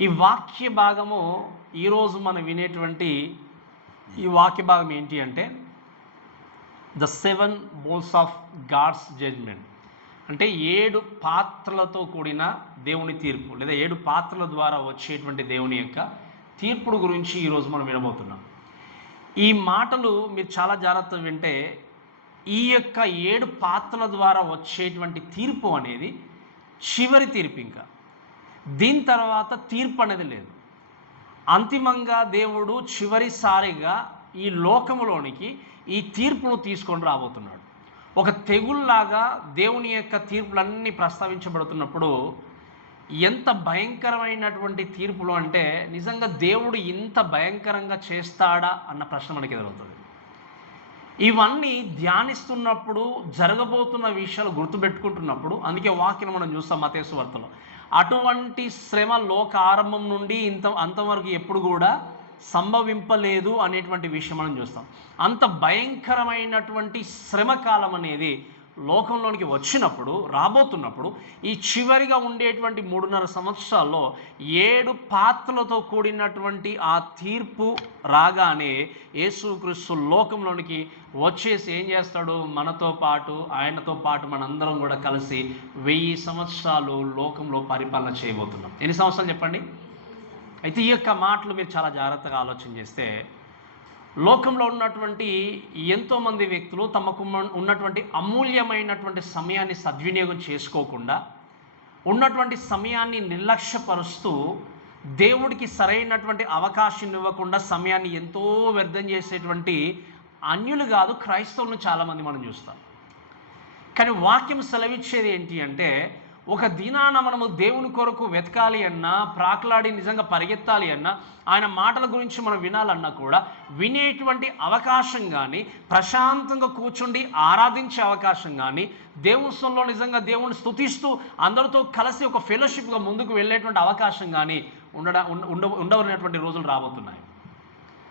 ఈ వాక్య భాగము ఈరోజు మనం వినేటువంటి ఈ వాక్య భాగం ఏంటి అంటే the 7 bowls of gods judgment. అంటే 7 పాత్రలతో కూడిన దేవుని తీర్పు, లేదా 7 పాత్రల ద్వారా వచ్చేటువంటి దేవుని యొక్క తీర్పుడు గురించి ఈరోజు మనం వినబోతున్నాం. ఈ మాటలు మీరు చాలా జాగ్రత్తగా వింటే ఈ యొక్క 7 పాత్రల ద్వారా వచ్చేటువంటి తీర్పు అనేది చివరి తీర్పు. ఇంకా దీని తర్వాత తీర్పు అనేది లేదు. అంతిమంగా దేవుడు చివరిసారిగా ఈ లోకములోనికి ఈ తీర్పును తీసుకొని రాబోతున్నాడు. ఒక తెగుల్లాగా దేవుని యొక్క తీర్పులన్నీ ప్రస్తావించబడుతున్నప్పుడు ఎంత భయంకరమైనటువంటి తీర్పులు అంటే నిజంగా దేవుడు ఇంత భయంకరంగా చేస్తాడా అన్న ప్రశ్న మనకి ఎదురవుతుంది. ఇవన్నీ ధ్యానిస్తున్నప్పుడు జరగబోతున్న విషయాలు గుర్తుపెట్టుకుంటున్నప్పుడు, అందుకే వాక్యం మనం చూస్తాం మత్తయి సువార్తలో, అటువంటి శ్రమ లోక ఆరంభం నుండి అంతవరకు ఎప్పుడు కూడా సంభవింపలేదు అనేటువంటి విషయం మనం చూస్తాం. అంత భయంకరమైనటువంటి శ్రమకాలం అనేది లోకంలోనికి వచ్చినప్పుడు, రాబోతున్నప్పుడు, ఈ చివరిగా ఉండేటువంటి 3.5 సంవత్సరాల్లో 7 పాత్రలతో కూడినటువంటి ఆ తీర్పు రాగానే యేసుక్రీస్తు లోకంలోనికి వచ్చేసి ఏం చేస్తాడు? మనతో పాటు, ఆయనతో పాటు మనందరం కూడా కలిసి 1000 సంవత్సరాలు లోకంలో పరిపాలన చేయబోతున్నాం. ఎన్ని సంవత్సరాలు చెప్పండి? అయితే ఈ యొక్క మాటలు మీరు చాలా జాగ్రత్తగా ఆలోచన చేస్తే, లోకంలో ఉన్నటువంటి ఎంతోమంది వ్యక్తులు తమకు ఉన్నటువంటి అమూల్యమైనటువంటి సమయాన్ని సద్వినియోగం చేసుకోకుండా, ఉన్నటువంటి సమయాన్ని నిర్లక్ష్యపరుస్తూ, దేవుడికి సరైనటువంటి అవకాశం ఇవ్వకుండా సమయాన్ని ఎంతో వ్యర్థం చేసేటువంటి అన్యులు కాదు, క్రైస్తవులను చాలామంది మనం చూస్తాం. కానీ వాక్యం సెలవిచ్చేది ఏంటి అంటే, ఒక దినాన మనము దేవుని కొరకు వెతకాలి అన్నా, ప్రాకులాడి నిజంగా పరిగెత్తాలి అన్నా, ఆయన మాటల గురించి మనం వినాలన్నా కూడా వినేటువంటి అవకాశం కానీ, ప్రశాంతంగా కూర్చుండి ఆరాధించే అవకాశం కానీ, దేవునిలో నిజంగా దేవుని స్తుతిస్తూ అందరితో కలిసి ఒక ఫెలోషిప్గా ముందుకు వెళ్ళేటువంటి అవకాశం కానీ ఉండవనేటువంటి రోజులు రాబోతున్నాయి.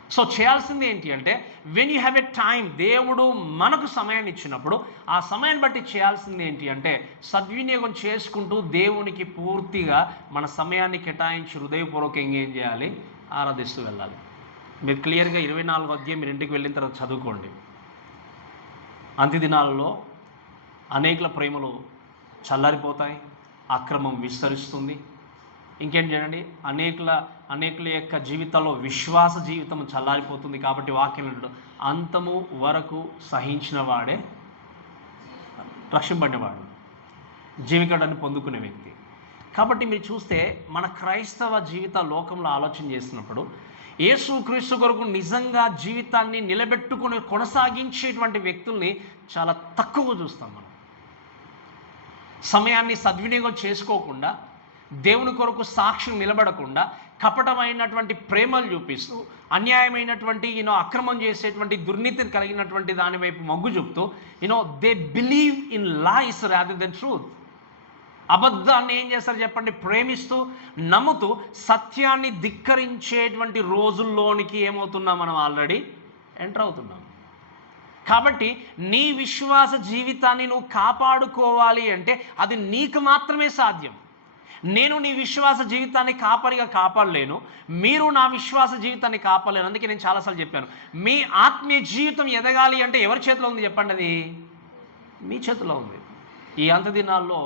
సో చేయాల్సింది ఏంటి అంటే, when you have a time, దేవుడు మనకు సమయాన్ని ఇచ్చినప్పుడు ఆ సమయాన్ని బట్టి చేయాల్సింది ఏంటి అంటే, సద్వినియోగం చేసుకుంటూ దేవునికి పూర్తిగా మన సమయాన్ని కేటాయించి హృదయపూర్వకంగా ఏం చేయాలి? ఆరాధిస్తూ వెళ్ళాలి. మీరు క్లియర్గా 24వ అధ్యాయం మీరు ఇంటికి వెళ్ళిన తర్వాత చదువుకోండి. అంత్య దినాలలో అనేకుల ప్రేమలు చల్లారిపోతాయి, అక్రమం విస్తరిస్తుంది. ఇంకేం చేయండి, అనేకుల యొక్క జీవితాల్లో విశ్వాస జీవితం చల్లారిపోతుంది. కాబట్టి వాక్యం అంతము వరకు సహించిన వాడే రక్షింపబడినవాడు, జీవితాన్ని పొందుకునే వ్యక్తి. కాబట్టి మీరు చూస్తే మన క్రైస్తవ జీవిత లోకంలో ఆలోచన చేసినప్పుడు యేసుక్రీస్తు కొరకు నిజంగా జీవితాన్ని నిలబెట్టుకుని కొనసాగించేటువంటి వ్యక్తుల్ని చాలా తక్కువ చూస్తాం. మనం సమయాన్ని సద్వినియోగం చేసుకోకుండా, దేవుని కొరకు సాక్ష్యం నిలబడకుండా, కపటమైనటువంటి ప్రేమలు చూపిస్తూ, అన్యాయమైనటువంటి అక్రమం చేసేటువంటి దుర్నీతిని కలిగినటువంటి దాని వైపు మొగ్గు చూపుతూ, they believe in lies rather than truth. అబద్ధాన్ని ఏం చేస్తారు చెప్పండి? ప్రేమిస్తూ, నమ్ముతూ, సత్యాన్ని ధిక్కరించేటువంటి రోజుల్లోనికి ఏమవుతున్నాం? మనం ఆల్రెడీ ఎంటర్ అవుతున్నాం. కాబట్టి నీ విశ్వాస జీవితాన్ని నువ్వు కాపాడుకోవాలి అంటే అది నీకు మాత్రమే సాధ్యం. నేను నీ విశ్వాస జీవితాన్ని కాపరిగా కాపాడలేను, మీరు నా విశ్వాస జీవితాన్ని కాపాడలేను. అందుకే నేను చాలాసార్లు చెప్పాను, మీ ఆత్మీయ జీవితం ఎదగాలి అంటే ఎవరి చేతిలో ఉంది చెప్పండి? అది మీ చేతిలో ఉంది. ఈ అంత్య దినాల్లో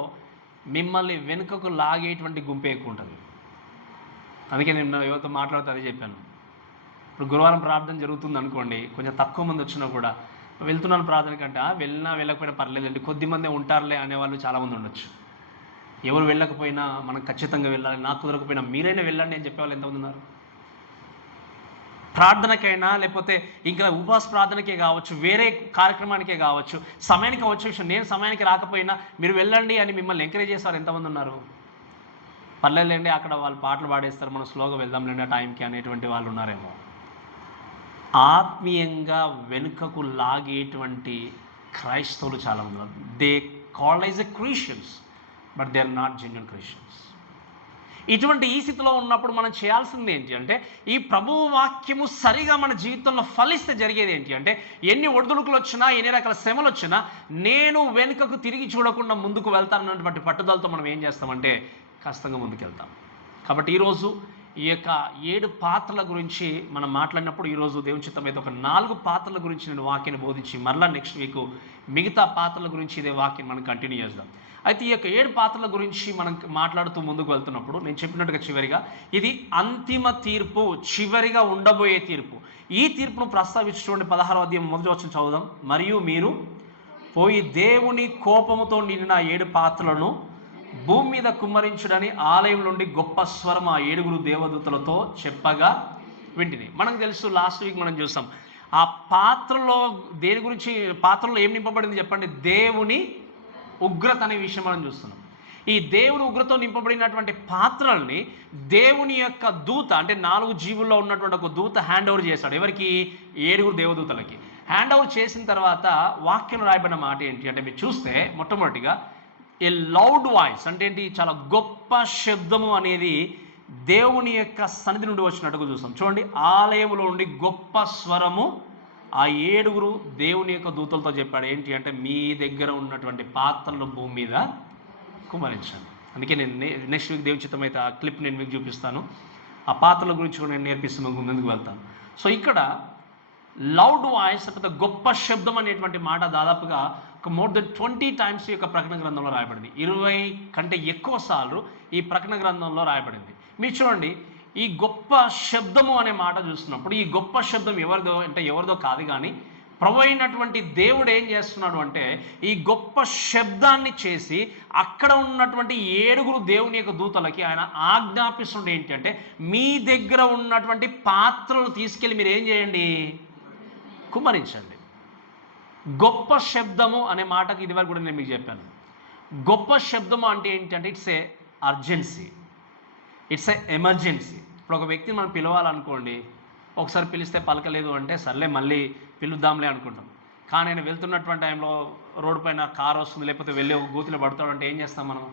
మిమ్మల్ని వెనుకకు లాగేటువంటి గుంపు ఎక్కువ ఉంటుంది. అందుకే నేను ఎవరితో మాట్లాడుతూ అదే చెప్పాను. ఇప్పుడు గురువారం ప్రార్థన జరుగుతుంది అనుకోండి, కొంచెం తక్కువ మంది వచ్చినా కూడా వెళ్తున్నాను ప్రార్థన కంటే, వెళ్ళినా వెళ్ళకపోయినా పర్లేదండి, కొద్దిమందే ఉంటారులే అనేవాళ్ళు చాలామంది ఉండొచ్చు. ఎవరు వెళ్ళకపోయినా మనం ఖచ్చితంగా వెళ్ళాలి, నాకు కుదరకపోయినా మీరైనా వెళ్ళండి అని చెప్పేవాళ్ళు ఎంతమంది ఉన్నారు? ప్రార్థనకైనా, లేకపోతే ఇంకా ఉపవాస ప్రార్థనకే కావచ్చు, వేరే కార్యక్రమానికే కావచ్చు, సమయానికి వచ్చే విషయం, నేను సమయానికి రాకపోయినా మీరు వెళ్ళండి అని మిమ్మల్ని ఎంకరేజ్ చేసేవారు ఎంతమంది ఉన్నారు? పర్లేదులేండి, అక్కడ వాళ్ళు పాటలు పాడేస్తారు, మనం స్లోగా వెళ్దాంలేండి ఆ టైంకి అనేటువంటి వాళ్ళు ఉన్నారేమో. ఆత్మీయంగా వెనుకకు లాగేటువంటి క్రైస్తవులు చాలామంది ఉన్నారు. They called as a Christians, but they are not genuine Christians. ఇటువంటి ఈ స్థితిలో ఉన్నప్పుడు మనం చేయాల్సింది ఏంటి అంటే, ఈ ప్రభువు వాక్యము సరిగా మన జీవితంలో ఫలిస్తే జరిగేది ఏంటి అంటే, ఎన్ని ఒడిదుడుకులు వచ్చినా, ఎన్ని రకాల శ్రమలు వచ్చినా, నేను వెనుకకు తిరిగి చూడకుండా ముందుకు వెళ్తానన్నటువంటి పట్టుదలతో మనం ఏం చేస్తామంటే ఖచ్చితంగా ముందుకు వెళ్తాం. కాబట్టి ఈరోజు ఈ యొక్క 7 పాత్రల గురించి మనం మాట్లాడినప్పుడు ఈరోజు దేవుని చిత్తం అయితే ఒక 4 పాత్రల గురించి నేను వాక్యాన్ని బోధించి మరలా నెక్స్ట్ వీక్ మిగతా పాత్రల గురించి ఇదే వాక్యం మనం కంటిన్యూ చేద్దాం. అయితే ఈ యొక్క 7 పాత్రల గురించి మనం మాట్లాడుతూ ముందుకు వెళ్తున్నప్పుడు నేను చెప్పినట్టుగా చివరిగా ఇది అంతిమ తీర్పు, చివరిగా ఉండబోయే తీర్పు. ఈ తీర్పును ప్రస్తావించినటువంటి 16వ అధ్యాయం మొదటి వచనం చదువుదాం. మరియు మీరు పోయి దేవుని కోపముతో నిండిన 7 పాత్రలను భూమి మీద కుమ్మరించుడని ఆలయం నుండి గొప్ప స్వరం ఆ 7 దేవదూతలతో చెప్పగా వింటిని. మనకు తెలుసు, లాస్ట్ వీక్ మనం చూసాం ఆ పాత్రలో దేని గురించి, పాత్రలో ఏం నింపబడింది చెప్పండి? దేవుని ఉగ్రత అనే విషయం మనం చూస్తున్నాం. ఈ దేవుని ఉగ్రతో నింపబడినటువంటి పాత్రల్ని దేవుని యొక్క దూత, అంటే 4 జీవుల్లో ఉన్నటువంటి ఒక దూత హ్యాండ్ ఓవర్ చేశాడు. ఎవరికి? 7 దేవదూతలకి హ్యాండ్ ఓవర్ చేసిన తర్వాత వాక్యం రాయబడిన మాట ఏంటి అంటే, మీరు చూస్తే మొట్టమొదటిగా ఏ లౌడ్ వాయిస్ అంటే ఏంటి? చాలా గొప్ప శబ్దము అనేది దేవుని యొక్క సన్నిధి నుండి వచ్చినట్టుగా చూస్తాం. చూడండి, ఆలయంలో నుండి గొప్ప స్వరము ఆ 7 దేవుని యొక్క దూతలతో చెప్పాడు. ఏంటి అంటే, మీ దగ్గర ఉన్నటువంటి పాత్రలు భూమి మీద కుమరించండి. అందుకే నేను నెక్స్ట్ వీక్ దేవుని చిత్తం అయితే ఆ క్లిప్ నేను మీకు చూపిస్తాను. ఆ పాత్రల గురించి కూడా నేను నేర్పిస్తూ ముందుకు వెళ్తాను. సో ఇక్కడ లౌడ్ వాయిస్ లేకపోతే గొప్ప శబ్దం అనేటువంటి మాట దాదాపుగా ఒక మోర్ దెన్ 20 టైమ్స్ ఈ యొక్క ప్రకటన గ్రంథంలో రాయబడింది. 20 కంటే ఎక్కువ సార్లు ఈ ప్రకటన గ్రంథంలో రాయబడింది. మీరు చూడండి, ఈ గొప్ప శబ్దము అనే మాట చూస్తున్నప్పుడు ఈ గొప్ప శబ్దం ఎవరిదో అంటే ఎవరిదో కాదు, కానీ ప్రభు అయినటువంటి దేవుడు ఏం చేస్తున్నాడు అంటే, ఈ గొప్ప శబ్దాన్ని చేసి అక్కడ ఉన్నటువంటి 7 దేవుని యొక్క దూతలకి ఆయన ఆజ్ఞాపిస్తుండే ఏంటి అంటే, మీ దగ్గర ఉన్నటువంటి పాత్రలు తీసుకెళ్ళి మీరు ఏం చేయండి? కుమ్మరించండి. గొప్ప శబ్దము అనే మాటకి ఇదివరకు కూడా నేను మీకు చెప్పాను. గొప్ప శబ్దము అంటే ఏంటంటే it's a urgency, it's a emergency. ఇప్పుడు ఒక వ్యక్తిని మనం పిలవాలనుకోండి, ఒకసారి పిలిస్తే పలకలేదు అంటే సర్లే మళ్ళీ పిలుద్దాంలే అనుకుంటాం. కానీ ఆయన వెళ్తున్నటువంటి టైంలో రోడ్డు పైన కారు వస్తుంది, లేకపోతే వెళ్ళి ఒక గూతిలో పడతాడు అంటే ఏం చేస్తాం మనం?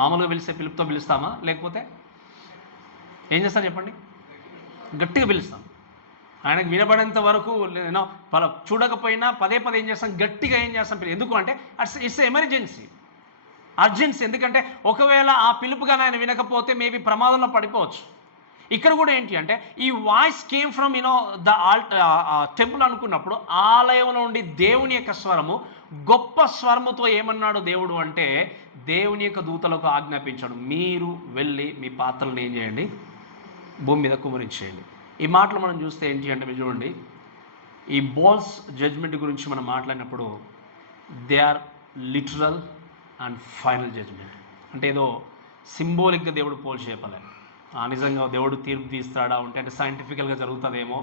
మామూలుగా పిలిస్తే పిలుపుతో పిలుస్తామా? లేకపోతే ఏం చేస్తాం చెప్పండి? గట్టిగా పిలుస్తాం. ఆయనకు వినబడేంత వరకు చూడకపోయినా పదే పదే ఏం చేస్తాం? గట్టిగా ఏం చేస్తాం? ఎందుకు అంటే ఇట్స్ ఎమర్జెన్సీ, అర్జెన్సీ. ఎందుకంటే ఒకవేళ ఆ పిలుపుగానే ఆయన వినకపోతే మేబీ ప్రమాదంలో పడిపోవచ్చు. ఇక్కడ కూడా ఏంటి అంటే, ఈ voice came from the temple అనుకున్నప్పుడు ఆలయం నుండి దేవుని యొక్క స్వరము, గొప్ప స్వరముతో ఏమన్నాడు దేవుడు అంటే, దేవుని యొక్క దూతలకు ఆజ్ఞాపించాడు, మీరు వెళ్ళి మీ పాత్రలను ఏం చేయండి? భూమి మీద కుమరించేయండి. ఈ మాటలు మనం చూస్తే ఏంటి అంటే, మీరు చూడండి, ఈ బోల్స్ జడ్జ్మెంట్ గురించి మనం మాట్లాడినప్పుడు they are literal and final judgment. అంటే ఏదో సింబోలిక్గా దేవుడు పోల్చి చెప్పలే. నిజంగా దేవుడు తీర్పు తీస్తాడా అంటే సైంటిఫికల్గా జరుగుతుందేమో,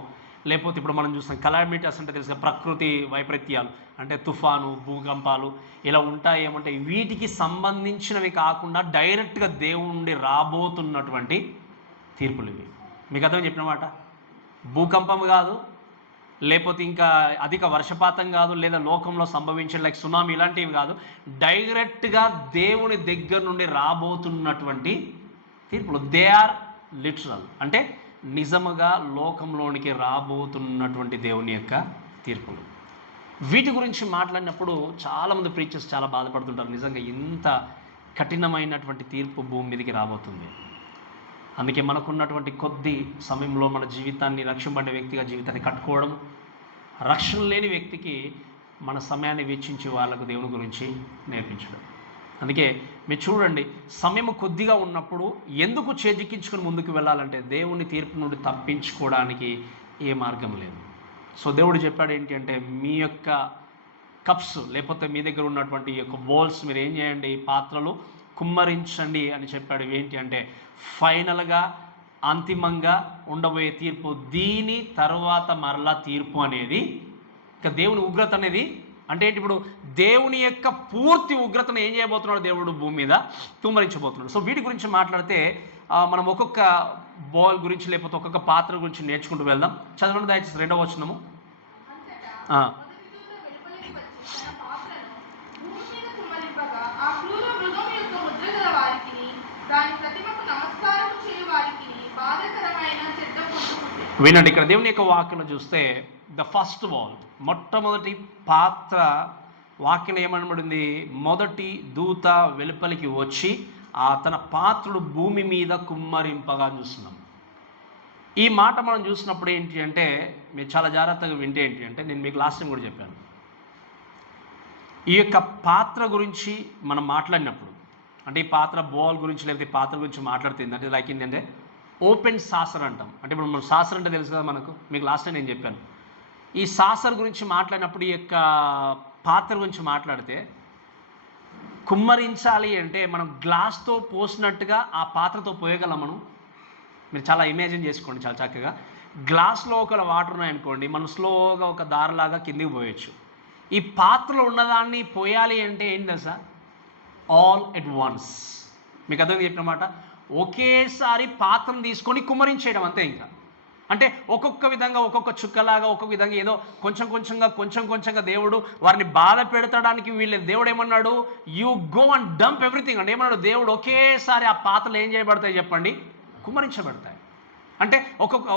లేకపోతే ఇప్పుడు మనం చూస్తాం కలామిటీస్ అంటే తెలుసు, ప్రకృతి వైపరీత్యాలు అంటే తుఫాను, భూకంపాలు ఇలా ఉంటాయేమంటే వీటికి సంబంధించినవి కాకుండా డైరెక్ట్గా దేవుడి నుండి రాబోతున్నటువంటి తీర్పులు ఇవి. మీకు అర్థం చెప్పిన మాట, భూకంపం కాదు, లేకపోతే ఇంకా అధిక వర్షపాతం కాదు, లేదా లోకంలో సంభవించే లైక్ సునామీ ఇలాంటివి కాదు, డైరెక్ట్గా దేవుని దగ్గర నుండి రాబోతున్నటువంటి తీర్పులు. దే ఆర్ లిటరల్ అంటే నిజముగా లోకంలోనికి రాబోతున్నటువంటి దేవుని యొక్క తీర్పులు. వీటి గురించి మాట్లాడినప్పుడు చాలామంది ప్రీచర్స్ చాలా బాధపడుతుంటారు. నిజంగా ఇంత కఠినమైనటువంటి తీర్పు భూమి మీదకి రాబోతుంది. అందుకే మనకున్నటువంటి కొద్ది సమయంలో మన జీవితాన్ని, రక్షింపబడిన వ్యక్తిగా జీవితాన్ని కట్టుకోవడం, రక్షణ లేని వ్యక్తికి మన సమయాన్ని వెచ్చించి వాళ్ళకు దేవుని గురించి నేర్పించడం. అందుకే మీరు చూడండి, సమయం కొద్దిగా ఉన్నప్పుడు ఎందుకు చేజిక్కించుకొని ముందుకు వెళ్ళాలంటే దేవుని తీర్పు నుండి తప్పించుకోవడానికి ఏ మార్గం లేదు. సో దేవుడు చెప్పాడు ఏంటి అంటే, మీ యొక్క కప్స్ లేకపోతే మీ దగ్గర ఉన్నటువంటి ఈ యొక్క బౌల్స్ మీరు ఏం చేయండి? పాత్రలు కుమ్మరించండి అని చెప్పాడు. ఏంటి అంటే ఫైనల్గా, అంతిమంగా ఉండబోయే తీర్పు. దీని తర్వాత మరలా తీర్పు అనేది, ఇక దేవుని ఉగ్రత అనేది అంటే ఏంటి? ఇప్పుడు దేవుని యొక్క పూర్తి ఉగ్రతను ఏం చేయబోతున్నాడు దేవుడు? భూమి మీద కుమ్మరించబోతున్నాడు. సో వీటి గురించి మాట్లాడితే మనం ఒక్కొక్క బౌల్ గురించి లేకపోతే ఒక్కొక్క పాత్ర గురించి నేర్చుకుంటూ వెళ్దాం. చదవండి దయచేసి 2వ వచనము. వినండి, ఇక్కడ దేవుని యొక్క వాక్యం చూస్తే ద ఫస్ట్ బౌల్, మొట్టమొదటి పాత్ర వాక్యం ఏమనబడింది? మొదటి దూత వెలుపలికి వచ్చి తన పాత్రను భూమి మీద కుమ్మరింపగా చూస్తున్నాం. ఈ మాట మనం చూసినప్పుడు ఏంటి అంటే, మీరు చాలా జాగ్రత్తగా వింటే ఏంటి అంటే, నేను మీకు లాస్ట్ టైం కూడా చెప్పాను, ఈ యొక్క పాత్ర గురించి మనం మాట్లాడినప్పుడు, అంటే ఈ పాత్ర బౌల్ గురించి లేకపోతే ఈ పాత్ర గురించి మాట్లాడుతుంది అంటే లైక్ ఏంటంటే ఓపెన్ సాసర్ అంటాం. అంటే ఇప్పుడు మనం సాసర్ అంటే తెలుసు కదా మనకు, మీకు లాస్ట్ టైం నేను చెప్పాను. ఈ సాసర్ గురించి మాట్లాడినప్పుడు, ఈ యొక్క పాత్ర గురించి మాట్లాడితే, కుమ్మరించాలి అంటే మనం గ్లాస్తో పోసినట్టుగా ఆ పాత్రతో పోయగలం మనం. మీరు చాలా ఇమాజిన్ చేసుకోండి చాలా చక్కగా. గ్లాస్లో ఒక వాటర్ ఉన్నాయనుకోండి, మనం స్లోగా ఒక దారిలాగా కిందికి పోయొచ్చు. ఈ పాత్రలో ఉన్నదాన్ని పోయాలి అంటే ఏంటి తెలుసా? All at once. మీకు అర్థం చెప్పినమాట, ఒకేసారి పాత్రను తీసుకొని కుమ్మరించేయడం అంతే. ఇంకా అంటే ఒక్కొక్క విధంగా, ఒక్కొక్క చుక్కలాగా, ఒక్కొక్క విధంగా ఏదో కొంచెం కొంచెంగా దేవుడు వారిని బాధ పెడతాడానికి దేవుడు ఏమన్నాడు? You go and dump everything అంటే ఏమన్నాడు దేవుడు? ఒకేసారి ఆ పాత్రలు ఏం చేయబడతాయి చెప్పండి? కుమ్మరించబడతాయి. అంటే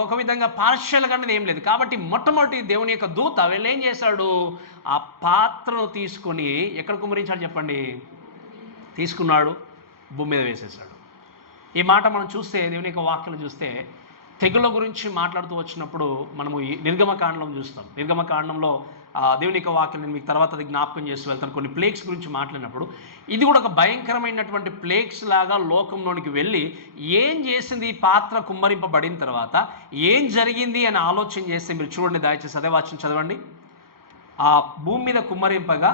ఒక విధంగా పార్షియల్గా అనేది ఏం లేదు. కాబట్టి మొట్టమొదటి దేవుని యొక్క దూత వీళ్ళు ఏం చేశాడు? ఆ పాత్రను తీసుకొని ఎక్కడ కుమ్మరించాడు చెప్పండి? తీసుకున్నాడు, భూమి మీద వేసేసాడు. ఈ మాట మనం చూస్తే, దేవుని యొక్క వాక్యాలు చూస్తే, తెగుల గురించి మాట్లాడుతూ వచ్చినప్పుడు మనము ఈ నిర్గమకాండంలో చూస్తాం. నిర్గమకాండంలో దేవుని యొక్క వాక్యం నేను మీకు తర్వాత అది జ్ఞాపకం చేస్తూ వెళ్తాను. కొన్ని ప్లేగ్స్ గురించి మాట్లాడినప్పుడు ఇది కూడా ఒక భయంకరమైనటువంటి ప్లేగ్స్ లాగా లోకంలోనికి వెళ్ళి ఏం చేసింది ఈ పాత్ర కుమ్మరింపబడిన తర్వాత, ఏం జరిగింది అని ఆలోచన చేస్తే మీరు చూడండి, దయచేసి అదే వాక్యం చదవండి. ఆ భూమి మీద కుమ్మరింపగా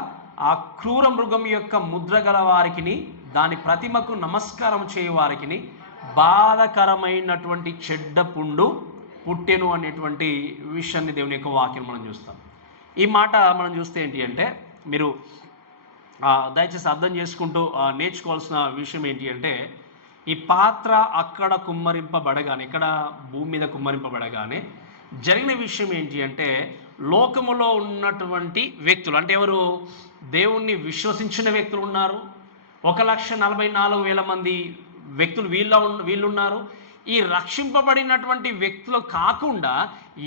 ఆ క్రూర మృగం యొక్క ముద్ర గల వారికిని దాని ప్రతిమకు నమస్కారం చేయు వారికిని బాధకరమైనటువంటి చెడ్డ పుండు పుట్టెను అనేటువంటి విషయాన్ని దేవుని యొక్క వాక్యం మనం చూస్తాం. ఈ మాట మనం చూస్తే ఏంటి అంటే, మీరు దయచేసి అర్థం చేసుకుంటూ నేర్చుకోవాల్సిన విషయం ఏంటి అంటే, ఈ పాత్ర అక్కడ కుమ్మరింపబడగానే, ఇక్కడ భూమి మీద కుమ్మరింపబడగానే జరిగిన విషయం ఏంటి అంటే, లోకములో ఉన్నటువంటి వ్యక్తులు అంటే ఎవరు? దేవుణ్ణి విశ్వసించిన వ్యక్తులు ఉన్నారు. 1,44,000 మంది వ్యక్తులు వీళ్ళున్నారు. ఈ రక్షింపబడినటువంటి వ్యక్తులు కాకుండా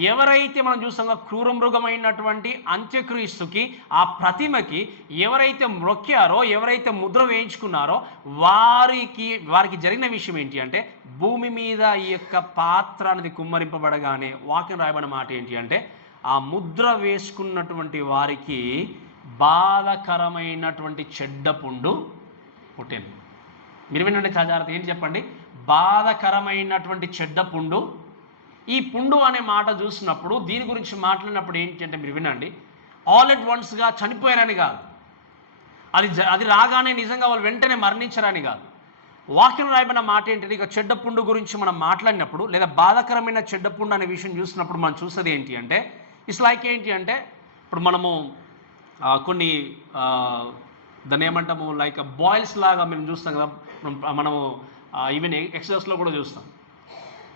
ఎవరైతే మనం చూస్తాం క్రూర మృగమైనటువంటి అంత్యక్రీస్తుకి, ఆ ప్రతిమకి ఎవరైతే మొక్కారో, ఎవరైతే ముద్ర వేయించుకున్నారో వారికి జరిగిన విషయం ఏంటి అంటే, భూమి మీద ఈ యొక్క పాత్ర అనేది కుమ్మరింపబడగానే వాక్యం రాయబడిన మాట ఏంటి అంటే, ఆ ముద్ర వేసుకున్నటువంటి వారికి బాధకరమైనటువంటి చెడ్డ పుండు పుట్టింది. మీరు వినండి చాలా జాగ్రత్త. ఏంటి చెప్పండి? బాధకరమైనటువంటి చెడ్డ పుండు. ఈ పుండు అనే మాట చూసినప్పుడు, దీని గురించి మాట్లాడినప్పుడు ఏంటి అంటే, మీరు వినండి, ఆల్ ఎట్ వన్స్గా చనిపోయారని కాదు, అది రాగానే నిజంగా వాళ్ళు వెంటనే మరణించారని కాదు. వాక్యం రాయబడిన మాట ఏంటంటే, ఇక చెడ్డ పుండు గురించి మనం మాట్లాడినప్పుడు, లేదా బాధకరమైన చెడ్డ పుండు అనే విషయం చూసినప్పుడు మనం చూసేది ఏంటి అంటే, ఇట్స్ లైక్ ఏంటి అంటే, ఇప్పుడు మనము కొన్ని దాన్ని ఏమంటాము, లైక్ బాయిల్స్ లాగా మేము చూస్తాం కదా, మనము ఈవెన్ ఎక్సర్సైజ్లో కూడా చూస్తాం,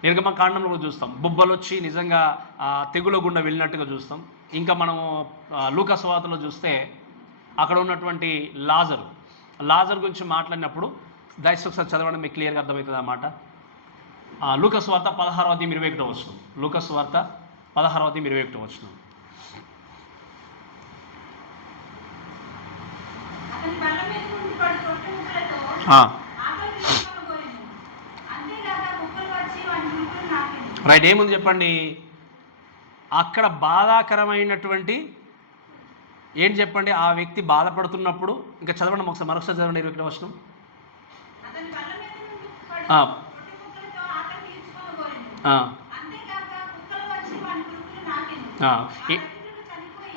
నిర్గమకాండంలో కూడా చూస్తాం, బొబ్బలు వచ్చి నిజంగా తెగుల గుండా వెళ్ళినట్టుగా చూస్తాం. ఇంకా మనము లూకా సువార్తలో చూస్తే అక్కడ ఉన్నటువంటి లాజర్ గురించి మాట్లాడినప్పుడు దయచేసి ఒకసారి చదవడం మీకు క్లియర్గా అర్థమవుతుంది అన్నమాట. లూకా సువార్త 16:21. లూకా సువార్త 16:21. రైట్, ఏముంది చెప్పండి అక్కడ? బాధాకరమైనటువంటి ఏంటి చెప్పండి? ఆ వ్యక్తి బాధపడుతున్నప్పుడు, ఇంకా చదవండి మరొకసారి చదవండి 21వ వచనం.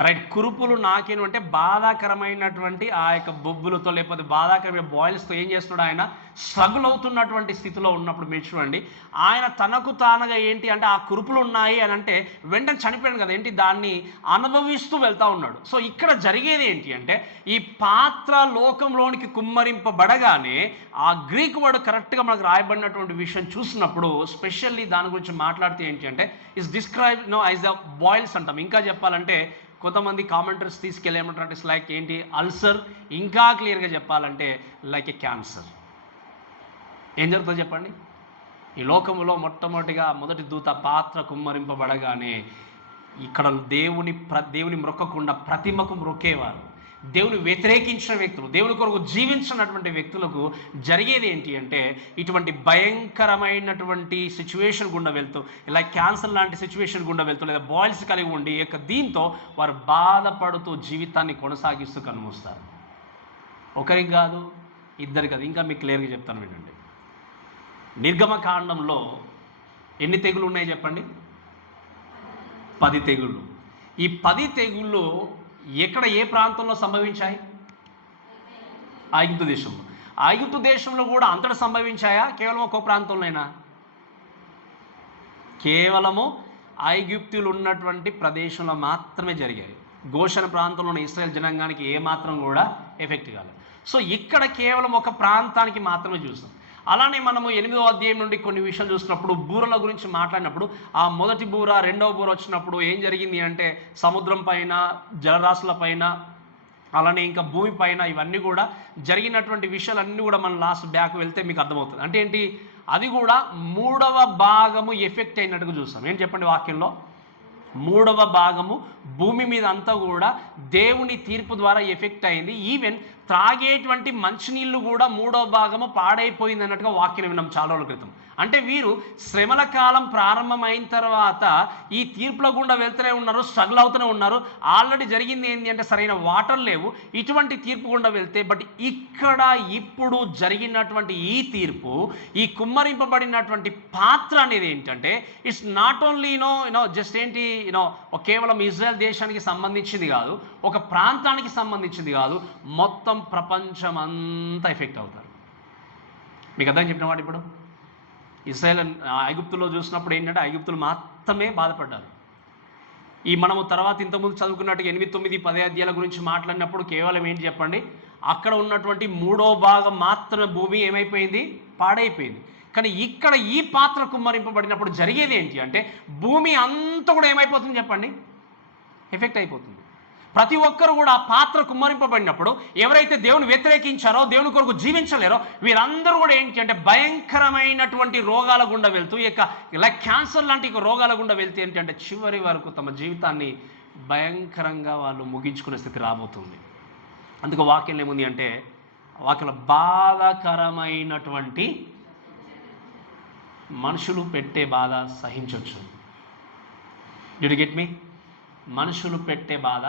రైట్, కురుపులు నాకేను అంటే బాధాకరమైనటువంటి ఆ యొక్క బొబ్బులతో లేకపోతే బాధాకరమైన బాయిల్స్తో ఏం చేస్తున్నాడు? ఆయన స్ట్రగుల్ అవుతున్నటువంటి స్థితిలో ఉన్నప్పుడు మీరు చూడండి, ఆయన తనకు తానుగా ఏంటి అంటే ఆ కురుపులు ఉన్నాయి అని అంటే వెంటనే చనిపోయాడు కదా, ఏంటి దాన్ని అనుభవిస్తూ వెళ్తూ ఉన్నాడు. సో ఇక్కడ జరిగేది ఏంటి అంటే, ఈ పాత్ర లోకంలోనికి కుమ్మరింపబడగానే ఆ గ్రీక్ వర్డ్ కరెక్ట్గా మనకు రాయబడినటువంటి విషయం చూసినప్పుడు, స్పెషల్లీ దాని గురించి మాట్లాడితే ఏంటి అంటే, is describe as the boils అంటాం. ఇంకా చెప్పాలంటే కొంతమంది కామెంటర్స్ తీసుకెళ్ళేమంటారంటే ఇట్స్ లైక్ ఏంటి? అల్సర్. ఇంకా క్లియర్గా చెప్పాలంటే లైక్ ఏ క్యాన్సర్. ఏం జరుగుతుందో చెప్పండి? ఈ లోకంలో మొదటి దూత పాత్ర కుమ్మరింపబడగానే ఇక్కడ దేవుని మొక్కకుండా ప్రతిమకు మొక్కేవారు, దేవుని వ్యతిరేకించిన వ్యక్తులు, దేవుని కొరకు జీవించినటువంటి వ్యక్తులకు జరిగేది ఏంటి అంటే ఇటువంటి భయంకరమైనటువంటి సిచ్యువేషన్ గుండా వెళ్తూ, ఇలా క్యాన్సర్ లాంటి సిచ్యువేషన్ గుండా వెళ్తూ, లేదా బాయిల్స్ కలిగి ఉండి దీంతో వారు బాధపడుతూ జీవితాన్ని కొనసాగిస్తూ కన్నుమూస్తారు. ఒకరికి కాదు, ఇద్దరు కాదు, ఇంకా మీకు క్లియర్గా చెప్తాను వినండి. నిర్గమకాండంలో ఎన్ని తెగులు ఉన్నాయి చెప్పండి? 10 తెగుళ్ళు. ఈ 10 తెగుళ్ళు ఎక్కడ, ఏ ప్రాంతంలో సంభవించాయి? ఐగుప్తు దేశంలో. ఐగుప్తు దేశంలో కూడా అంతటా సంభవించాయా? కేవలం ఒక్కో ప్రాంతంలోనైనా? కేవలము ఐగుప్తులు ఉన్నటువంటి ప్రదేశంలో మాత్రమే జరిగాయి. గోషణ ప్రాంతంలోని ఇశ్రాయేల్ జనాంగానికి ఏమాత్రం కూడా ఎఫెక్ట్ కాలేదు. సో ఇక్కడ కేవలం ఒక ప్రాంతానికి మాత్రమే చూస్తాం. అలానే మనము 8వ అధ్యాయం నుండి కొన్ని విషయాలు చూసినప్పుడు, బూరల గురించి మాట్లాడినప్పుడు, ఆ మొదటి బూర, రెండవ బూర వచ్చినప్పుడు ఏం జరిగింది అంటే సముద్రం పైన, జలరాశుల పైన, అలానే ఇంకా భూమి పైన ఇవన్నీ కూడా జరిగినటువంటి విషయాలన్నీ కూడా మనం లాస్ట్ బ్యాక్ వెళ్తే మీకు అర్థమవుతుంది. అంటే ఏంటి? అది కూడా 3వ భాగము ఎఫెక్ట్ అయినట్టుగా చూస్తాం. ఏం చెప్పండి వాక్యంలో? 3వ భాగము భూమి మీద అంతా కూడా దేవుని తీర్పు ద్వారా ఎఫెక్ట్ అయింది. ఈవెన్ త్రాగేటువంటి మంచినీళ్ళు కూడా 3వ భాగము పాడైపోయింది అన్నట్టుగా వాక్యం విన్నాం చాలా రోజుల క్రితం. అంటే వీరు శ్రమల కాలం ప్రారంభమైన తర్వాత ఈ తీర్పుల గుండా వెళ్తూనే ఉన్నారు, స్ట్రగుల్ అవుతూనే ఉన్నారు. ఆల్రెడీ జరిగింది ఏంటి అంటే సరైన వాటర్ లేవు, ఇటువంటి తీర్పు గుండా వెళ్తే. బట్ ఇక్కడ ఇప్పుడు జరిగినటువంటి ఈ తీర్పు, ఈ కుమ్మరింపబడినటువంటి పాత్ర అనేది ఏంటంటే ఇట్స్ నాట్ ఓన్లీ జస్ట్ ఏంటి కేవలం ఇజ్రాయెల్ దేశానికి సంబంధించింది కాదు, ఒక ప్రాంతానికి సంబంధించింది కాదు, మొత్తం ప్రపంచం అంతా ఎఫెక్ట్ అవుతారు. మీకు అర్థం చెప్పిన వాడు ఇప్పుడు ఇశ్రాయేల్ ఐగుప్తులో చూసినప్పుడు ఏంటంటే ఐగుప్తులు మాత్రమే బాధపడ్డారు. ఈ మనము తర్వాత ఇంతకుముందు చదువుకున్నట్టు 8, 9, 10 అధ్యాయాల గురించి మాట్లాడినప్పుడు కేవలం ఏంటి చెప్పండి, అక్కడ ఉన్నటువంటి 3వ భాగం మాత్రమే భూమి ఏమైపోయింది? పాడైపోయింది. కానీ ఇక్కడ ఈ పాత్ర కుమ్మరింపబడినప్పుడు జరిగేది ఏంటి అంటే భూమి అంతా కూడా ఏమైపోతుంది చెప్పండి? ఎఫెక్ట్ అయిపోతుంది. ప్రతి ఒక్కరు కూడా ఆ పాత్ర కుమ్మరింపబడినప్పుడు ఎవరైతే దేవుని వ్యతిరేకించారో, దేవుని కొరకు జీవించలేరో, వీరందరూ కూడా ఏంటి అంటే భయంకరమైనటువంటి రోగాల గుండా వెళ్తూ, ఇలా క్యాన్సర్ లాంటి రోగాల గుండా వెళ్తే ఏంటంటే చివరి వరకు తమ జీవితాన్ని భయంకరంగా వాళ్ళు ముగించుకునే స్థితి రాబోతుంది. అందుకు వాక్యం ఏముంది అంటే, వాక్యంలో బాధాకరమైనటువంటి మనుషులు పెట్టే బాధ సహించవచ్చు. Did you get me? మనుషులు పెట్టే బాధ,